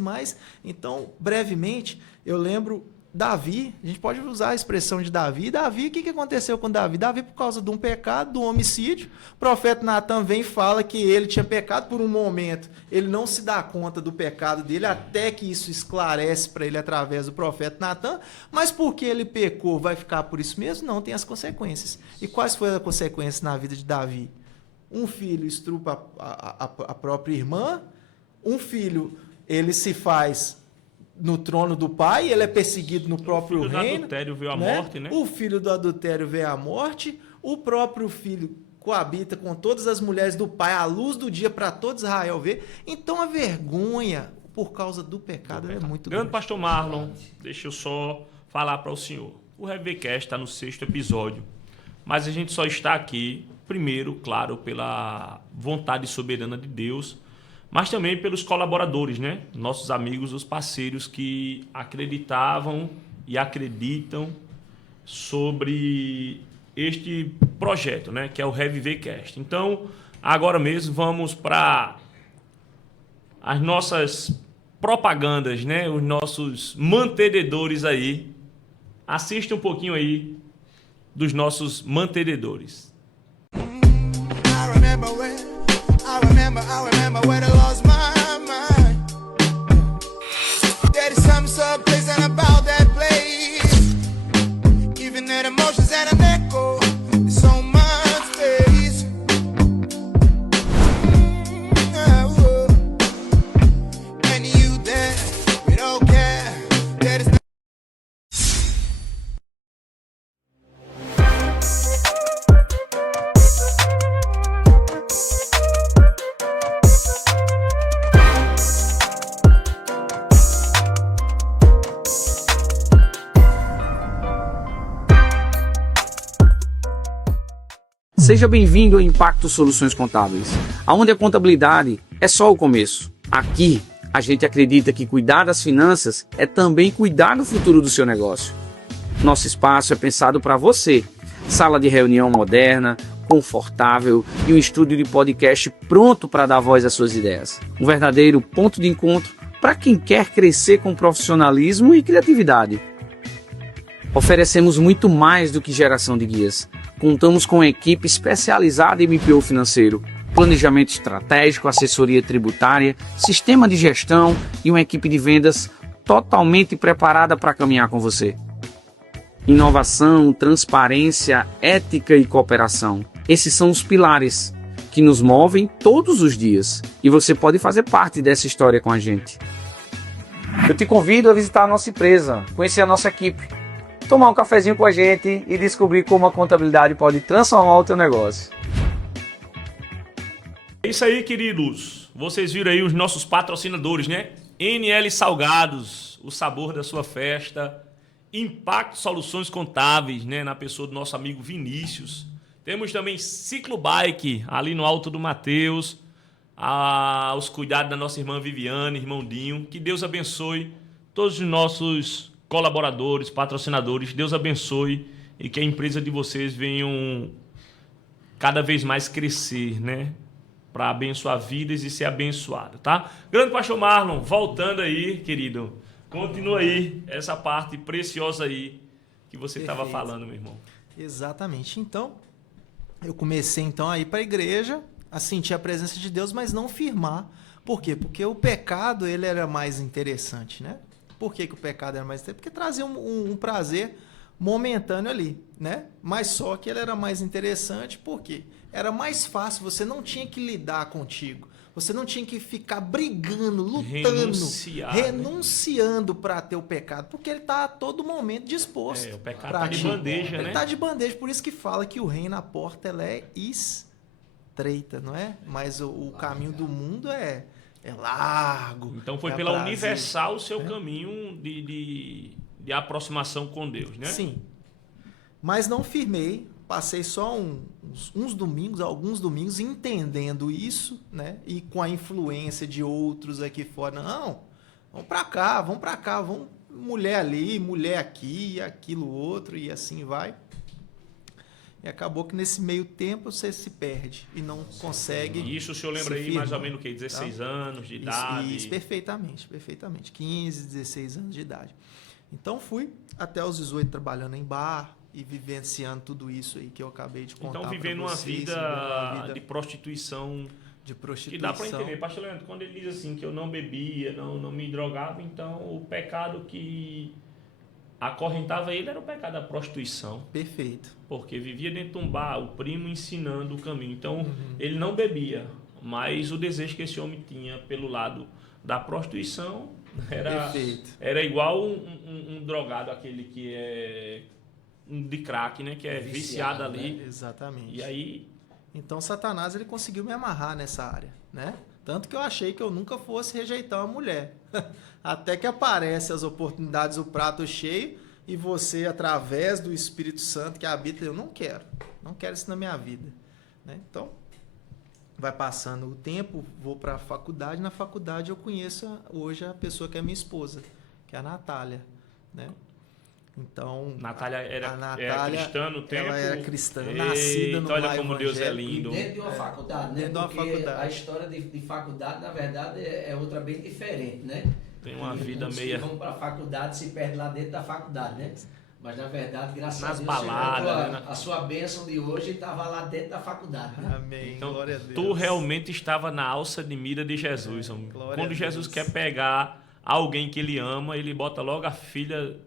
Então, brevemente, eu lembro Davi, a gente pode usar a expressão de Davi. Davi, o que aconteceu com Davi? Davi, por causa de um pecado, do homicídio, o profeta Natan vem e fala que ele tinha pecado por um momento. Ele não se dá conta do pecado dele, até que isso esclarece para ele através do profeta Natan. Mas porque ele pecou, vai ficar por isso mesmo? Não, tem as consequências. E quais foram as consequências na vida de Davi? Um filho estrupa a própria irmã, um filho, ele se faz... no trono do pai, ele é perseguido no próprio reino. O filho do adultério veio à morte, né? O filho do adultério veio à morte, o próprio filho coabita com todas as mulheres do pai, à luz do dia para todo Israel ver. Então a vergonha por causa do pecado é muito grande. Grande pastor Marlon, deixa eu só falar para o senhor. O RevCast está no 6º episódio, mas a gente só está aqui, primeiro, claro, pela vontade soberana de Deus, mas também pelos colaboradores, né? Nossos amigos, os parceiros que acreditavam e acreditam sobre este projeto, né? Que é o RevCast. Então, agora mesmo vamos para as nossas propagandas, né? Os nossos mantenedores aí. Assista um pouquinho aí dos nossos mantenedores. I remember when I lost my mind. There is some place and about that place. Even the emotions and an echo. There's so much space. And you there, we don't care. There is no Seja bem-vindo ao Impacto Soluções Contábeis, onde a contabilidade é só o começo. Aqui, a gente acredita que cuidar das finanças é também cuidar do futuro do seu negócio. Nosso espaço é pensado para você. Sala de reunião moderna, confortável e um estúdio de podcast pronto para dar voz às suas ideias. Um verdadeiro ponto de encontro para quem quer crescer com profissionalismo e criatividade. Oferecemos muito mais do que geração de guias. Contamos com uma equipe especializada em BPO financeiro, planejamento estratégico, assessoria tributária, sistema de gestão e uma equipe de vendas totalmente preparada para caminhar com você. Inovação, transparência, ética e cooperação. Esses são os pilares que nos movem todos os dias. E você pode fazer parte dessa história com a gente. Eu te convido a visitar a nossa empresa, conhecer a nossa equipe, tomar um cafezinho com a gente e descobrir como a contabilidade pode transformar o teu negócio. É isso aí, queridos. Vocês viram aí os nossos patrocinadores, né? NL Salgados, o sabor da sua festa. Impacto Soluções Contábeis, né? Na pessoa do nosso amigo Vinícius. Temos também Ciclo Bike, ali no Alto do Mateus. Os cuidados da nossa irmã Viviane, irmão Dinho. Que Deus abençoe todos os nossos colaboradores, patrocinadores. Deus abençoe e que a empresa de vocês venham cada vez mais crescer, né? Para abençoar vidas e ser abençoado, tá? Grande Pastor Marlon, voltando aí, querido. Continua aí essa parte preciosa aí que você estava falando, meu irmão. Exatamente. Então, eu comecei então a ir para a igreja, a sentir a presença de Deus, mas não firmar. Por quê? Porque o pecado ele era mais interessante, né? Por que o pecado era mais interessante? Porque trazia um prazer momentâneo ali, né? Mas só que ele era mais interessante porque era mais fácil, você não tinha que lidar contigo. Você não tinha que ficar brigando, lutando, renunciando para ter o pecado, porque ele está a todo momento disposto. O pecado está de bandeja, né? Ele está de bandeja, por isso que fala que o reino, a porta, ela é estreita, não é? Mas o caminho do mundo é largo. Então foi pela universal o seu caminho de aproximação com Deus, né? Sim. Mas não firmei. Passei só alguns domingos entendendo isso, né? E com a influência de outros aqui fora. Não, vamos para cá, vamos mulher ali, mulher aqui, aquilo outro, e assim vai. E acabou que nesse meio tempo você se perde e não consegue. Isso o senhor lembra aí mais ou menos o quê? 16 anos de idade? Isso, perfeitamente. 15, 16 anos de idade. Então fui até os 18 trabalhando em bar e vivenciando tudo isso aí que eu acabei de contar. Então vivendo uma vida de prostituição. Que dá para entender. Pastor Leandro, quando ele diz assim que eu não bebia, não me drogava, então o pecado que acorrentava ele era o pecado da prostituição. Perfeito. Porque vivia dentro de um bar, o primo ensinando o caminho. Então ele não bebia, mas o desejo que esse homem tinha pelo lado da prostituição era igual um drogado, aquele que é de crack, né? Que é viciado ali. Né? Exatamente. E aí... Então Satanás ele conseguiu me amarrar nessa área, né? Tanto que eu achei que eu nunca fosse rejeitar uma mulher. Até que aparecem as oportunidades, o prato cheio, e você, através do Espírito Santo que habita, eu não quero isso na minha vida, né? Então, vai passando o tempo, vou para a faculdade. Na faculdade eu conheço hoje a pessoa que é minha esposa, que é a Natália, né? Então, Natália era cristã no tempo. Ela era cristã, nascida no lar olha como Deus é lindo. Dentro de uma faculdade, né? Dentro de uma faculdade. A história de faculdade, na verdade, é outra bem diferente, né? Tem uma vida muitos meia... que vão para a faculdade se perdem lá dentro da faculdade, né? Mas, na verdade, graças a Deus, baladas, a sua bênção de hoje estava lá dentro da faculdade, né? Amém. Então, glória a Deus. tu realmente estava na alça de mira de Jesus. Quando Jesus Deus. quer pegar alguém que ele ama, ele bota logo a filha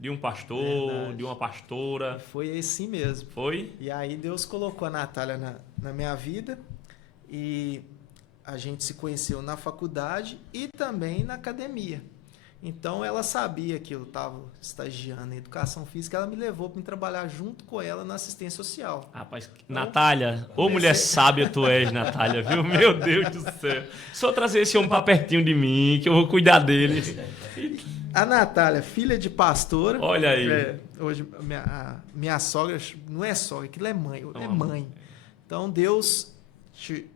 de um pastor, Verdade. de uma pastora. Foi assim mesmo. Foi? E aí Deus colocou a Natália na minha vida e a gente se conheceu na faculdade e também na academia. Então ela sabia que eu estava estagiando em educação física, ela me levou para trabalhar junto com ela na assistência social. Rapaz, Natália, ô mulher sábia tu és, Natália, viu? Meu Deus do céu. Só trazer esse homem para pertinho de mim, que eu vou cuidar dele. A Natália, filha de pastora. Olha aí. Hoje, minha sogra, não é sogra, aquilo é mãe. É mãe. Então Deus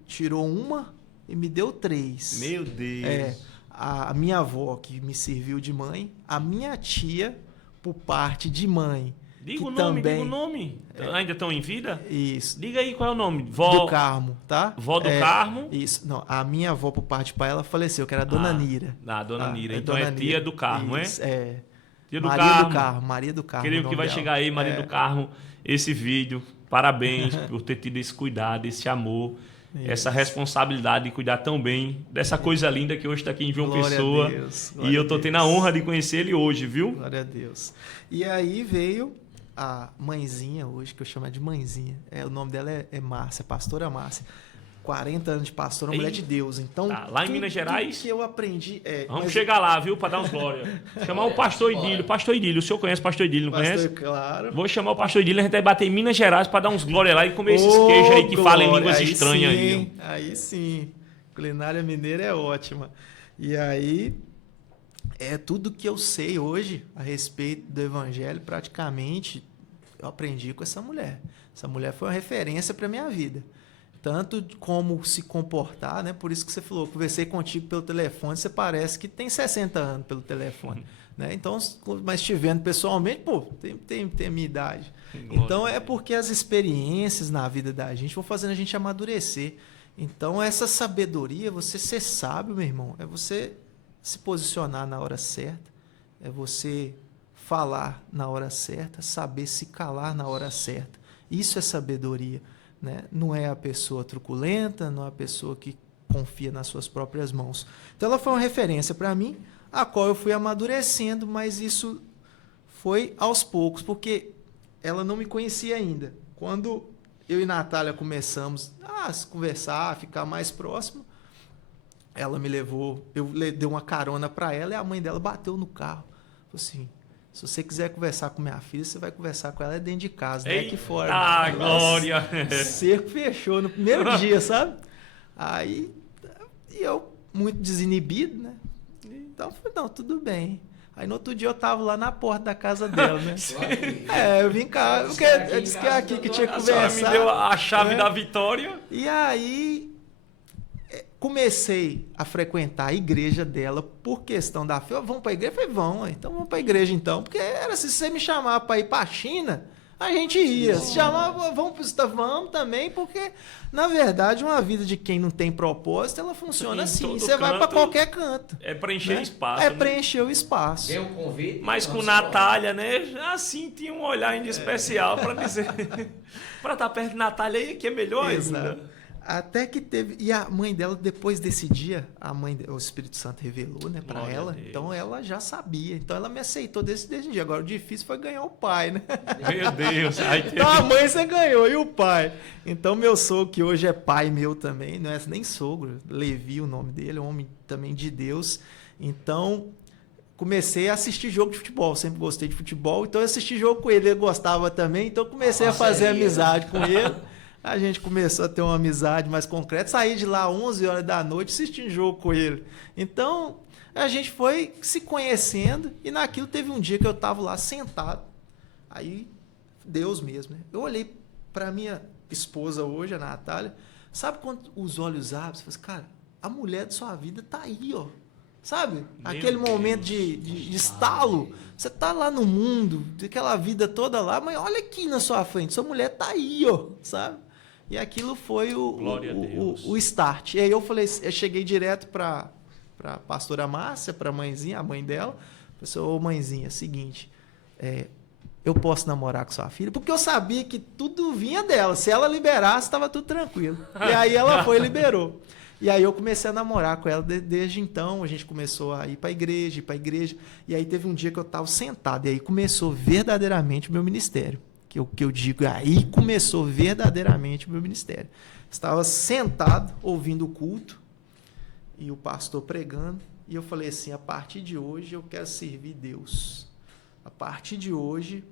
tirou uma e me deu 3. Meu Deus. A minha avó, que me serviu de mãe, a minha tia, por parte de mãe. Diga que o nome, também, diga o nome. Ainda estão em vida? Isso. Diga aí qual é o nome. Do Carmo, tá? Vó do Carmo? Isso. Não, a minha avó, por parte de pai, ela faleceu, que era a Dona Nira. Dona Nira. É Então Dona é tia Nira. do Carmo, Isso, é? Tia do Maria Carmo. do Carmo. Maria do Carmo. Creio que vai chegar aí, Maria do Carmo, esse vídeo. Parabéns por ter tido esse cuidado, esse amor, essa responsabilidade de cuidar tão bem dessa coisa linda que hoje está aqui em João Glória Pessoa. a Deus, E eu tô tendo a honra de conhecer ele hoje, viu? Glória a Deus. E aí veio a mãezinha hoje, que eu chamo de mãezinha. O nome dela é Márcia, pastora Márcia. 40 anos de pastora, uma mulher de Deus. Então, lá em Minas Gerais? Tudo que eu aprendi... Vamos chegar lá, viu? Para dar uns glória. Chamar o pastor Idílio. Pastor Idílio, o senhor conhece o pastor Idílio, não conhece? Claro. Vou chamar o pastor Idílio, a gente vai bater em Minas Gerais para dar uns glória lá e comer esses queijos aí que falam em línguas estranhas aí. Aí sim. Culinária mineira é ótima. E aí, tudo que eu sei hoje a respeito do evangelho, praticamente, eu aprendi com essa mulher. Essa mulher foi uma referência para minha vida. Tanto como se comportar, né? Por isso que você falou, conversei contigo pelo telefone, você parece que tem 60 anos pelo telefone. Né? Então, mas te vendo pessoalmente, pô, tem a minha idade. Então, é porque as experiências na vida da gente vão fazendo a gente amadurecer. Então, essa sabedoria, você ser sábio, meu irmão, é você se posicionar na hora certa, é você falar na hora certa, saber se calar na hora certa. Isso é sabedoria. Né? Não é a pessoa truculenta, não é a pessoa que confia nas suas próprias mãos. Então ela foi uma referência para mim, a qual eu fui amadurecendo, mas isso foi aos poucos, porque ela não me conhecia ainda. Quando eu e Natália começamos a conversar, a ficar mais próximo, ela me levou, eu dei uma carona para ela e a mãe dela bateu no carro. Falei assim, se você quiser conversar com minha filha, você vai conversar com ela dentro de casa, não é aqui fora. Ah, glória! O cerco fechou no primeiro dia, sabe? Aí, eu, muito desinibido, né? Então, eu falei, não, tudo bem. Aí, no outro dia, eu tava lá na porta da casa dela, né? Eu vim cá, porque eu disse que é aqui que tinha que conversar. A senhora me deu a chave da vitória. E aí, comecei a frequentar a igreja dela por questão da fé. Vamos para a igreja? Eu falei, vamos. Então vamos para a igreja então. Porque era se você me chamar para ir para a China, a gente ia. Se chamava, vamos também, porque, na verdade, uma vida de quem não tem propósito, ela funciona assim. Você vai para qualquer canto. É preencher né? espaço. É preencher o espaço. Deu um convite. Mas com Natália, né? Assim tinha um olhar ainda especial para dizer. Para estar perto de Natália aí, que é melhor ainda. Até que teve... E a mãe dela, depois desse dia, o Espírito Santo revelou, né, para ela. Então, ela já sabia. Então, ela me aceitou desde dia. Agora, o difícil foi ganhar o pai, né? Meu Deus. Então, a mãe você ganhou e o pai. Então, meu sogro, que hoje é pai meu também, não é nem sogro, Levi o nome dele, é um homem também de Deus. Então, comecei a assistir jogo de futebol. Sempre gostei de futebol. Então, eu assisti jogo com ele. Ele gostava também. Então, comecei a fazer amizade com ele. A gente começou a ter uma amizade mais concreta. Saí de lá 11 horas da noite assistindo jogo com ele. Então, a gente foi se conhecendo e naquilo teve um dia que eu estava lá sentado. Aí, Deus mesmo, né? Eu olhei para minha esposa hoje, a Natália. Sabe quando os olhos abrem? Você fala assim, cara, a mulher da sua vida tá aí, ó. Sabe? Aquele momento de estalo. Você tá lá no mundo, aquela vida toda lá, mas olha aqui na sua frente, sua mulher tá aí, ó. Sabe? E aquilo foi o start. E aí eu falei, eu cheguei direto para a pastora Márcia, para a mãezinha, a mãe dela. Falei, ô mãezinha, seguinte, eu posso namorar com sua filha? Porque eu sabia que tudo vinha dela. Se ela liberasse, estava tudo tranquilo. E aí ela foi e liberou. E aí eu comecei a namorar com ela desde então. A gente começou a ir para a igreja, E aí teve um dia que eu estava sentado. E aí começou verdadeiramente o meu ministério. Que eu digo, aí começou verdadeiramente o meu ministério. Estava sentado, ouvindo o culto, e o pastor pregando, e eu falei assim, a partir de hoje eu quero servir Deus. A partir de hoje,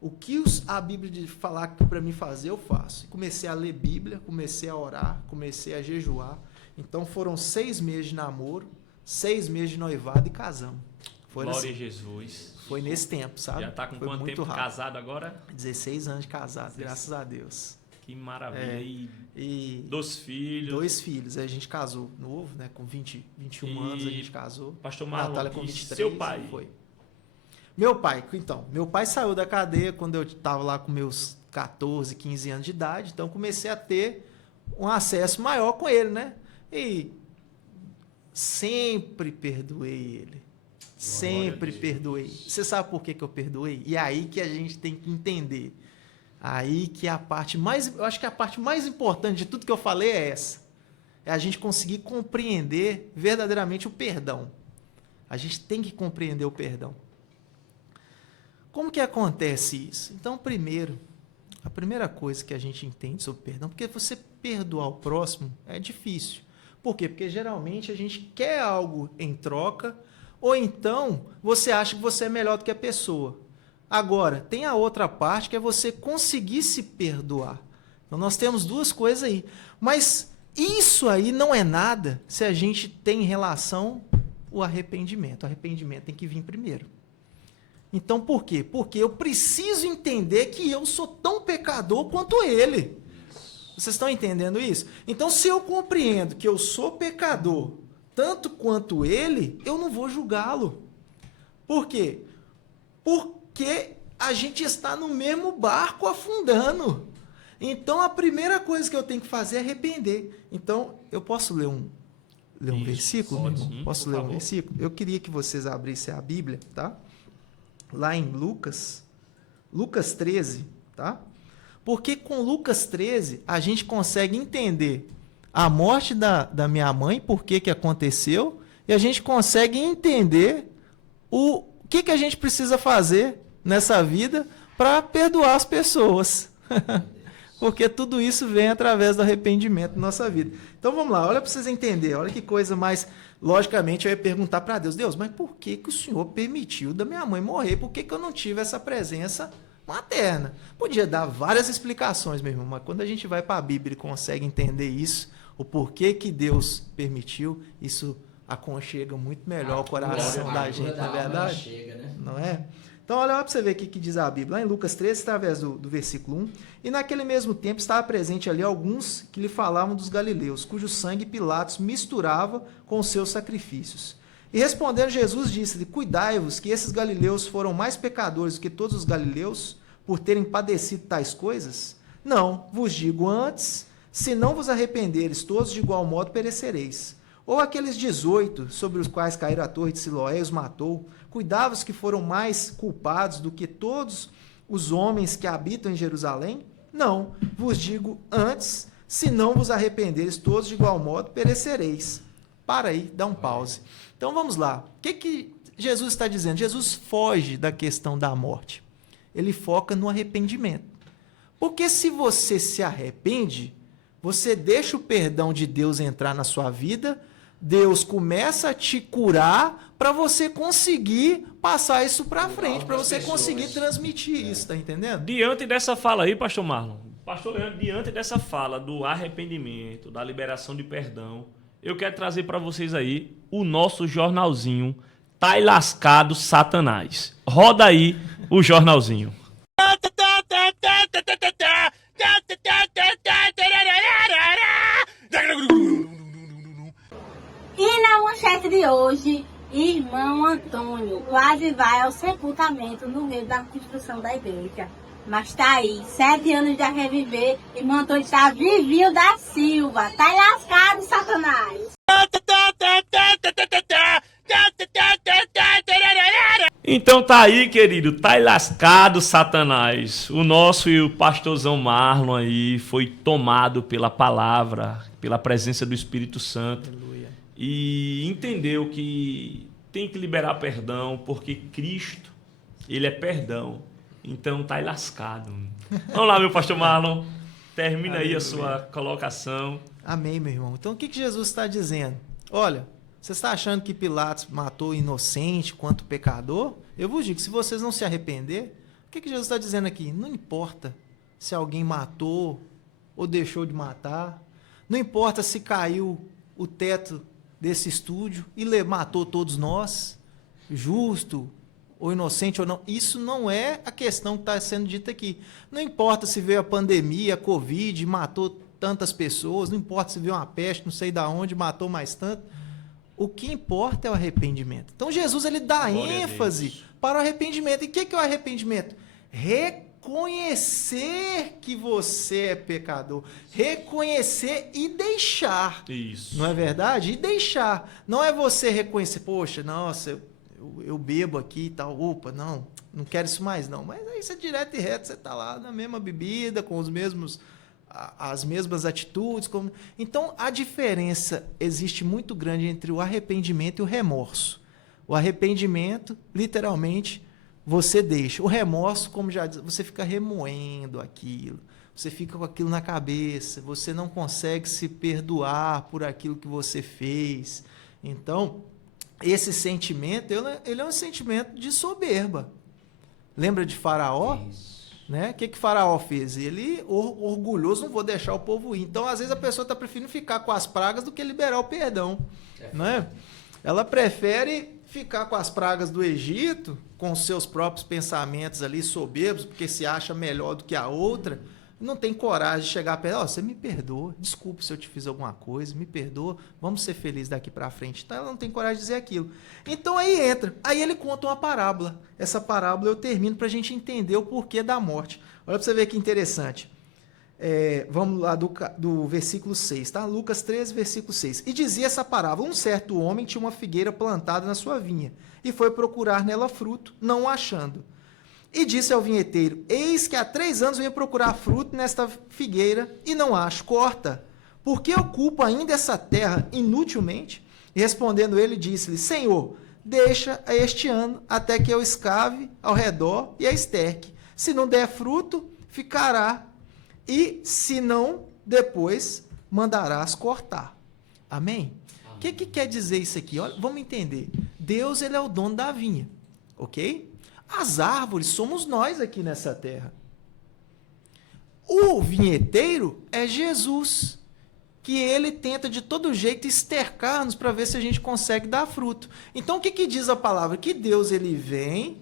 o que a Bíblia falar para mim fazer, eu faço. Comecei a ler Bíblia, comecei a orar, comecei a jejuar. Então foram 6 meses de namoro, 6 meses de noivado e casamos. Glória a Jesus. Foi nesse tempo, sabe? Já está com foi quanto muito tempo rápido. casado agora? 16 anos de casado, graças a Deus. Que maravilha. E 2 filhos. 2 filhos. Aí a gente casou novo, né? Com 21 anos a gente casou. Pastor Marlon, Natália com e 23. seu pai? Foi. Meu pai, então, meu pai saiu da cadeia quando eu estava lá com meus 14, 15 anos de idade, então comecei a ter um acesso maior com ele, né? E sempre perdoei ele. Sempre perdoei. Você sabe por que eu perdoei? E é aí que a gente tem que entender. Aí que é a parte mais... Eu acho que a parte mais importante de tudo que eu falei é essa. É a gente conseguir compreender verdadeiramente o perdão. A gente tem que compreender o perdão. Como que acontece isso? Então, a primeira coisa que a gente entende sobre perdão, porque você perdoar o próximo é difícil. Por quê? Porque geralmente a gente quer algo em troca, ou então você acha que você é melhor do que a pessoa. Agora, tem a outra parte que é você conseguir se perdoar. Então, nós temos 2 coisas aí. Mas isso aí não é nada se a gente tem em relação ao arrependimento. O arrependimento tem que vir primeiro. Então, por quê? Porque eu preciso entender que eu sou tão pecador quanto ele. Vocês estão entendendo isso? Então, se eu compreendo que eu sou pecador tanto quanto ele, eu não vou julgá-lo. Por quê? Porque a gente está no mesmo barco afundando. Então, a primeira coisa que eu tenho que fazer é arrepender. Então, eu posso ler um versículo? Pode, sim, posso por ler um favor. versículo? Eu queria que vocês abrissem a Bíblia, tá? Lá em Lucas 13, tá? Porque com Lucas 13 a gente consegue entender a morte da minha mãe, por que aconteceu, e a gente consegue entender o que a gente precisa fazer nessa vida para perdoar as pessoas. Porque tudo isso vem através do arrependimento na nossa vida. Então vamos lá, olha para vocês entenderem, olha que coisa mais... Logicamente eu ia perguntar para Deus, mas por que o Senhor permitiu da minha mãe morrer? Por que eu não tive essa presença materna? Podia dar várias explicações, meu irmão, mas quando a gente vai para a Bíblia e consegue entender isso, o porquê que Deus permitiu, isso aconchega muito melhor o coração da gente, não é verdade? Chega, né? Não é? Então, olha lá para você ver o que diz a Bíblia. Lá em Lucas 13, através do versículo 1. E naquele mesmo tempo estava presente ali alguns que lhe falavam dos galileus, cujo sangue Pilatos misturava com os seus sacrifícios. E respondendo Jesus disse-lhe, cuidai-vos que esses galileus foram mais pecadores do que todos os galileus, por terem padecido tais coisas? Não, vos digo antes, se não vos arrependeres, todos de igual modo perecereis. Ou aqueles 18 sobre os quais caíram a torre de Siloé e os matou, cuidai-vos que foram mais culpados do que todos os homens que habitam em Jerusalém? Não, vos digo antes, se não vos arrependeres, todos de igual modo perecereis. Para aí, dá um pause. Então vamos lá. O que Jesus está dizendo? Jesus foge da questão da morte. Ele foca no arrependimento. Porque se você se arrepende, você deixa o perdão de Deus entrar na sua vida, Deus começa a te curar para você conseguir passar isso para frente, para você conseguir transmitir isso, tá entendendo? Diante dessa fala aí, pastor Marlon, pastor Leandro, diante dessa fala do arrependimento, da liberação de perdão, eu quero trazer para vocês aí o nosso jornalzinho Tá Lascado Satanás. Roda aí o jornalzinho. E na manchete de hoje, irmão Antônio quase vai ao sepultamento no meio da construção da igreja. Mas tá aí, 7 anos de reviver, irmão Antônio está vivinho da Silva. Tá lascado, Satanás. Então tá aí, querido, tá lascado, Satanás. O nosso e o pastorzão Marlon aí foi tomado pela palavra, pela presença do Espírito Santo. Aleluia. E entendeu que tem que liberar perdão, porque Cristo, ele é perdão. Então tá lascado. Vamos lá, meu pastor Marlon. Termina aí a sua colocação. Amém, meu irmão. Então, o que Jesus está dizendo? Olha, você está achando que Pilatos matou o inocente quanto pecador? Eu vos digo, se vocês não se arrepender, o que Jesus está dizendo aqui? Não importa se alguém matou ou deixou de matar. Não importa se caiu o teto desse estúdio e matou todos nós. Justo ou inocente ou não. Isso não é a questão que está sendo dita aqui. Não importa se veio a pandemia, a Covid, matou tantas pessoas, não importa se veio uma peste, não sei de onde, matou mais tanto. O que importa é o arrependimento. Então Jesus ele dá Glória a ênfase Deus. para o arrependimento. E o que é o arrependimento? Reconhecer que você é pecador. Reconhecer e deixar. Isso. Não é verdade? E deixar. Não é você reconhecer, poxa, nossa, eu bebo aqui e tal, opa, não quero isso mais não. Mas aí você direto e reto, você está lá na mesma bebida, com as mesmas atitudes. Então, a diferença existe muito grande entre o arrependimento e o remorso. O arrependimento, literalmente, você deixa. O remorso, como já disse, você fica remoendo aquilo. Você fica com aquilo na cabeça. Você não consegue se perdoar por aquilo que você fez. Então, esse sentimento, ele é um sentimento de soberba. Lembra de Faraó? Isso. Né? O que Faraó fez? Ele, orgulhoso, não vou deixar o povo ir. Então, às vezes, a pessoa está preferindo ficar com as pragas do que liberar o perdão. Né? Ela prefere ficar com as pragas do Egito, com os seus próprios pensamentos ali soberbos, porque se acha melhor do que a outra, não tem coragem de chegar perto. Você me perdoa, desculpa se eu te fiz alguma coisa, me perdoa, vamos ser felizes daqui para frente. Então ela não tem coragem de dizer aquilo. Então aí entra, aí ele conta uma parábola. Essa parábola eu termino para a gente entender o porquê da morte. Olha para você ver que interessante. Vamos lá do versículo 6, tá? Lucas 13, versículo 6. E dizia essa parábola: um certo homem tinha uma figueira plantada na sua vinha, e foi procurar nela fruto, não o achando. E disse ao vinheteiro: eis que há 3 anos venho procurar fruto nesta figueira, e não acho. Corta, porque ocupo ainda essa terra inutilmente? E respondendo ele, disse-lhe: Senhor, deixa este ano, até que eu escave ao redor e a esterque. Se não der fruto, ficará. E se não, depois mandarás cortar. Amém? O que quer dizer isso aqui? Olha, vamos entender. Deus, ele é o dono da vinha, ok? As árvores somos nós aqui nessa terra. O vinheteiro é Jesus, que ele tenta de todo jeito estercar-nos para ver se a gente consegue dar fruto. Então, o que diz a palavra? Que Deus, ele vem,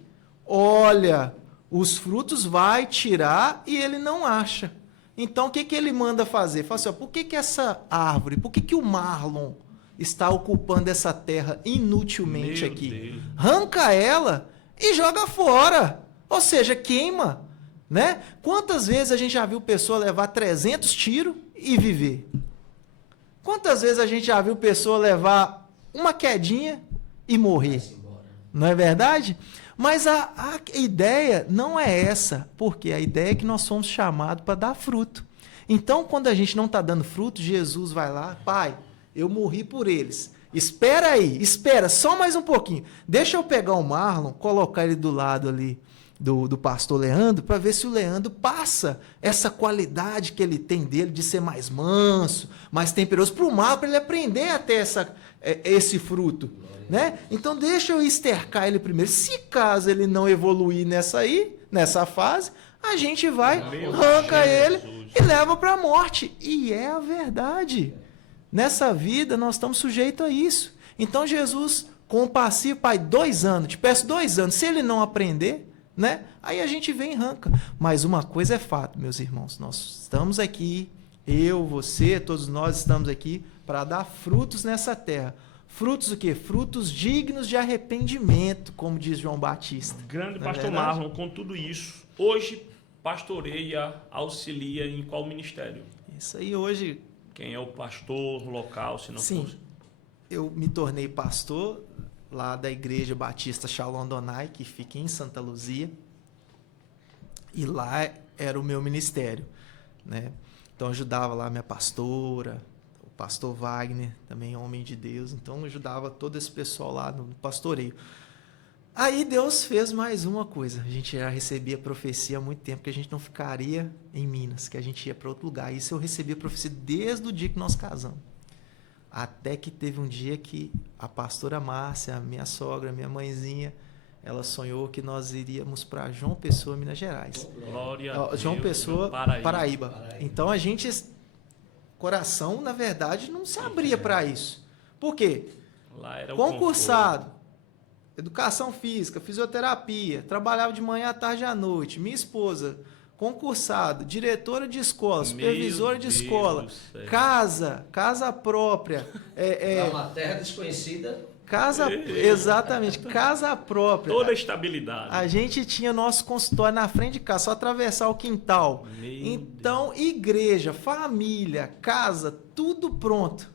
olha, os frutos vai tirar e ele não acha. Então, o que ele manda fazer? Fala assim, por que essa árvore, por que o Marlon está ocupando essa terra inutilmente Meu aqui? Deus. Arranca ela e joga fora. Ou seja, queima. Né? Quantas vezes a gente já viu pessoa levar 300 tiros e viver? Quantas vezes a gente já viu pessoa levar uma quedinha e morrer? Não é verdade? Mas a ideia não é essa, porque a ideia é que nós somos chamados para dar fruto. Então, quando a gente não está dando fruto, Jesus vai lá, Pai, eu morri por eles. Espera aí, espera, só mais um pouquinho. Deixa eu pegar o Marlon, colocar ele do lado ali do pastor Leandro, para ver se o Leandro passa essa qualidade que ele tem dele de ser mais manso, mais temperoso, para o Marlon, para ele aprender a ter esse fruto. Né? Então deixa eu estercar ele primeiro. Se caso ele não evoluir nessa fase, a gente vai, arranca ele e leva para a morte. E é a verdade. Nessa vida nós estamos sujeitos a isso. Então Jesus, compassivo, Pai, 2 anos, te peço 2 anos. Se ele não aprender, né? Aí a gente vem e arranca. Mas uma coisa é fato, meus irmãos, nós estamos aqui, eu, você, todos nós estamos aqui para dar frutos nessa terra. Frutos o quê? Frutos dignos de arrependimento, como diz João Batista. Grande Não é pastor verdade? Marlon, com tudo isso, hoje pastoreia, auxilia em qual ministério? Isso aí hoje, Quem é o pastor local, se não sim, fosse? eu me tornei pastor lá da Igreja Batista Shalom Donai, que fica em Santa Luzia. E lá era o meu ministério, né? Então eu ajudava lá a minha pastora, o pastor Wagner, também homem de Deus. Então eu ajudava todo esse pessoal lá no pastoreio. Aí Deus fez mais uma coisa. A gente já recebia profecia há muito tempo que a gente não ficaria em Minas, que a gente ia para outro lugar. Isso eu recebia profecia desde o dia que nós casamos. Até que teve um dia que a pastora Márcia, minha sogra, minha mãezinha, ela sonhou que nós iríamos para João Pessoa, Minas Gerais. Glória a Deus. João Pessoa, Paraíba. Então a gente, coração, na verdade, não se abria para isso. Por quê? Lá era o Concursado. educação física, fisioterapia, trabalhava de manhã à tarde e à noite. Minha esposa, concursado, diretora de escola, supervisora de escola, casa própria. É uma terra desconhecida. Exatamente, casa própria. Toda a estabilidade. A gente tinha nosso consultório na frente de casa, só atravessar o quintal. Então, igreja, família, casa, tudo pronto.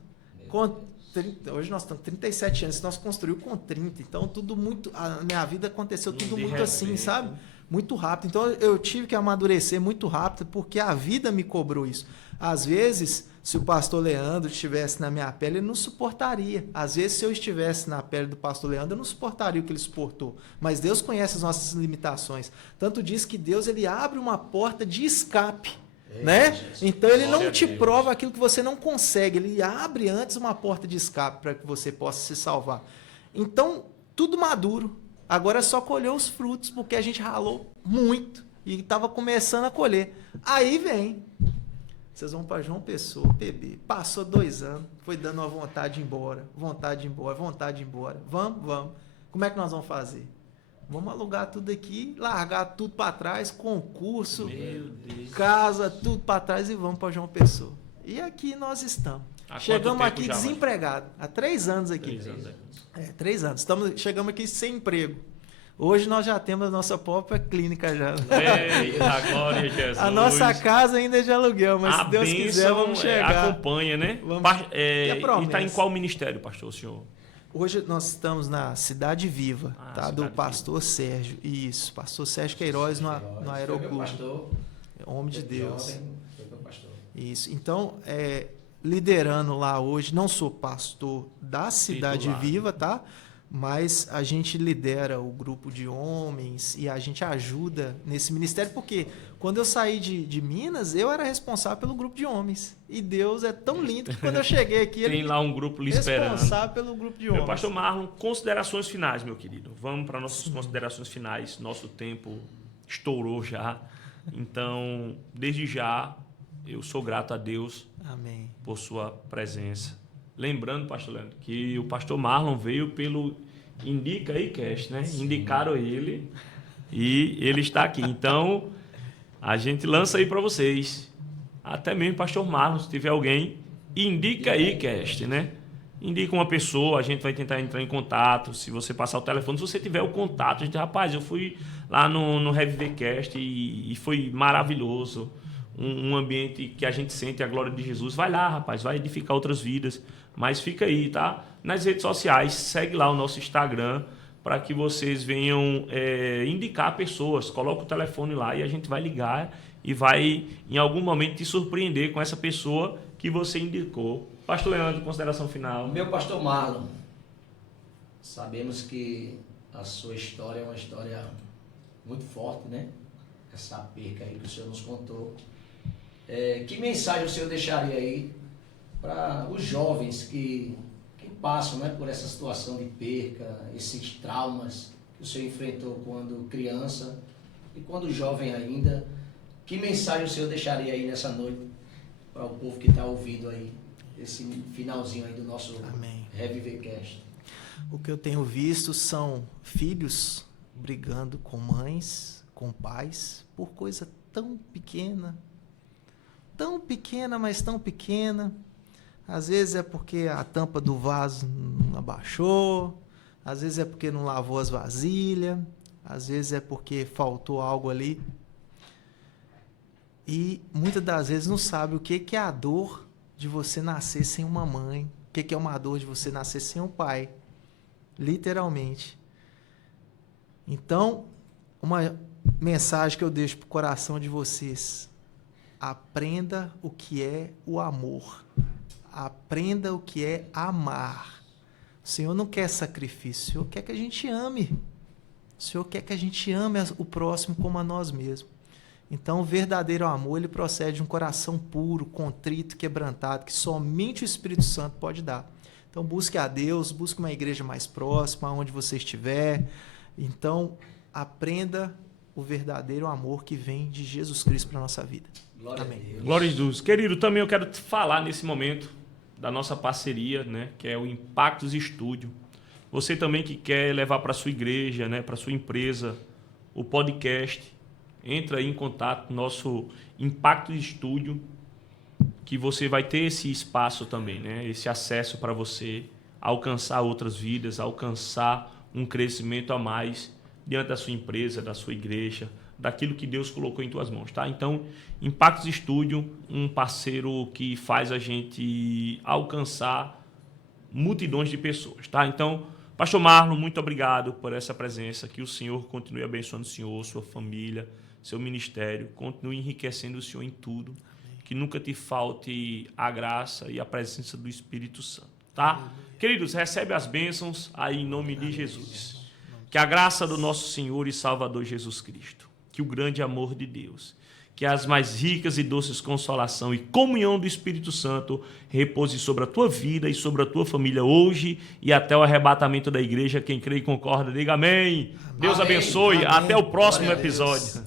Hoje nós estamos 37 anos, nós construímos com 30. Então, tudo muito. A minha vida aconteceu tudo muito assim, sabe? Muito rápido. Então, eu tive que amadurecer muito rápido, porque a vida me cobrou isso. Às vezes, se o pastor Leandro estivesse na minha pele, ele não suportaria. Às vezes, se eu estivesse na pele do pastor Leandro, eu não suportaria o que ele suportou. Mas Deus conhece as nossas limitações. Tanto diz que Deus ele abre uma porta de escape. Né? Então ele não te prova aquilo que você não consegue. Ele abre antes uma porta de escape para que você possa se salvar. Então, tudo maduro. Agora é só colher os frutos, porque a gente ralou muito e estava começando a colher. Aí vem. Vocês vão para João Pessoa, PB. Passou 2 anos, foi dando uma vontade de ir embora, vontade de ir embora, vontade de ir embora. Vamos. Como é que nós vamos fazer? Vamos alugar tudo aqui, largar tudo para trás, concurso, casa, tudo para trás e vamos para João Pessoa. E aqui nós estamos. Chegamos aqui desempregados. Há 3 anos aqui. 3 anos. Chegamos aqui sem emprego. Hoje nós já temos a nossa própria clínica já. Eita, glória a Jesus. A nossa casa ainda é de aluguel, mas se Deus quiser vamos chegar. Acompanha, né? E está em qual ministério, pastor, o senhor? Hoje nós estamos na Cidade Viva, do pastor Sérgio. Isso, pastor Sérgio Queiroz no Aeroclube. Pastor, homem de Deus. Foi meu pastor. Isso. Então, liderando lá hoje, não sou pastor da Cidade Viva, tá? Mas a gente lidera o grupo de homens e a gente ajuda nesse ministério, porque quando eu saí de Minas, eu era responsável pelo grupo de homens. E Deus é tão lindo que quando eu cheguei aqui, Tem lá um grupo lhe esperando. Responsável pelo grupo de homens. Meu pastor Marlon, considerações finais, meu querido. Vamos para nossas considerações finais. Nosso tempo estourou já. Então, desde já, eu sou grato a Deus Amém. Por sua presença. Lembrando, pastor Leandro, que o pastor Marlon veio pelo Indica aí Cast, né? Sim. Indicaram ele e ele está aqui. Então, a gente lança aí para vocês. Até mesmo pastor Marlon, se tiver alguém, Indica aí Cast, né? Indica uma pessoa, a gente vai tentar entrar em contato. Se você passar o telefone, se você tiver o contato, a gente, rapaz, eu fui lá no RevVcast e foi maravilhoso. Um ambiente que a gente sente a glória de Jesus. Vai lá, rapaz, vai edificar outras vidas. Mas fica aí, tá? Nas redes sociais, segue lá o nosso Instagram para que vocês venham indicar pessoas. Coloca o telefone lá e a gente vai ligar e vai, em algum momento, te surpreender com essa pessoa que você indicou. Pastor Leandro, consideração final. Meu pastor Marlon, sabemos que a sua história é uma história muito forte, né? Essa perca aí que o senhor nos contou. Que mensagem o senhor deixaria aí para os jovens que passam, né, por essa situação de perca, esses traumas que o senhor enfrentou quando criança e quando jovem ainda? Que mensagem o senhor deixaria aí nessa noite para o povo que está ouvindo aí esse finalzinho aí do nosso RevVcast? O que eu tenho visto são filhos brigando com mães, com pais, por coisa tão pequena, mas tão pequena. Às vezes é porque a tampa do vaso não abaixou, às vezes é porque não lavou as vasilhas, às vezes é porque faltou algo ali. E muitas das vezes não sabe o que é a dor de você nascer sem uma mãe, o que é uma dor de você nascer sem um pai, literalmente. Então, uma mensagem que eu deixo para o coração de vocês: aprenda o que é o amor. Aprenda o que é amar. O Senhor não quer sacrifício, o Senhor quer que a gente ame. O Senhor quer que a gente ame o próximo como a nós mesmos. Então, o verdadeiro amor, ele procede de um coração puro, contrito, quebrantado, que somente o Espírito Santo pode dar. Então, busque a Deus, busque uma igreja mais próxima, onde você estiver. Então, aprenda o verdadeiro amor que vem de Jesus Cristo para a nossa vida. Glória Amém. a Deus. Glória a Deus. Querido, também eu quero te falar nesse momento da nossa parceria, né, que é o Impactos Estúdio. Você também que quer levar para sua igreja, né, para sua empresa, o podcast, entra aí em contato com o nosso Impacto Estúdio, que você vai ter esse espaço também, né, esse acesso para você alcançar outras vidas, alcançar um crescimento a mais diante da sua empresa, da sua igreja, daquilo que Deus colocou em tuas mãos, tá? Então, Impactos Estúdio, um parceiro que faz a gente alcançar multidões de pessoas, tá? Então, Pastor Marlon, muito obrigado por essa presença, que o Senhor continue abençoando o Senhor, sua família, seu ministério, continue enriquecendo o Senhor em tudo, que nunca te falte a graça e a presença do Espírito Santo, tá? Queridos, recebe as bênçãos aí em nome de Jesus. Que a graça do nosso Senhor e Salvador Jesus Cristo, que o grande amor de Deus, que as mais ricas e doces consolação e comunhão do Espírito Santo repouse sobre a tua vida e sobre a tua família hoje e até o arrebatamento da igreja. Quem crê e concorda, diga amém. Deus Amém. abençoe. Amém. Até o próximo Glória a Deus. episódio.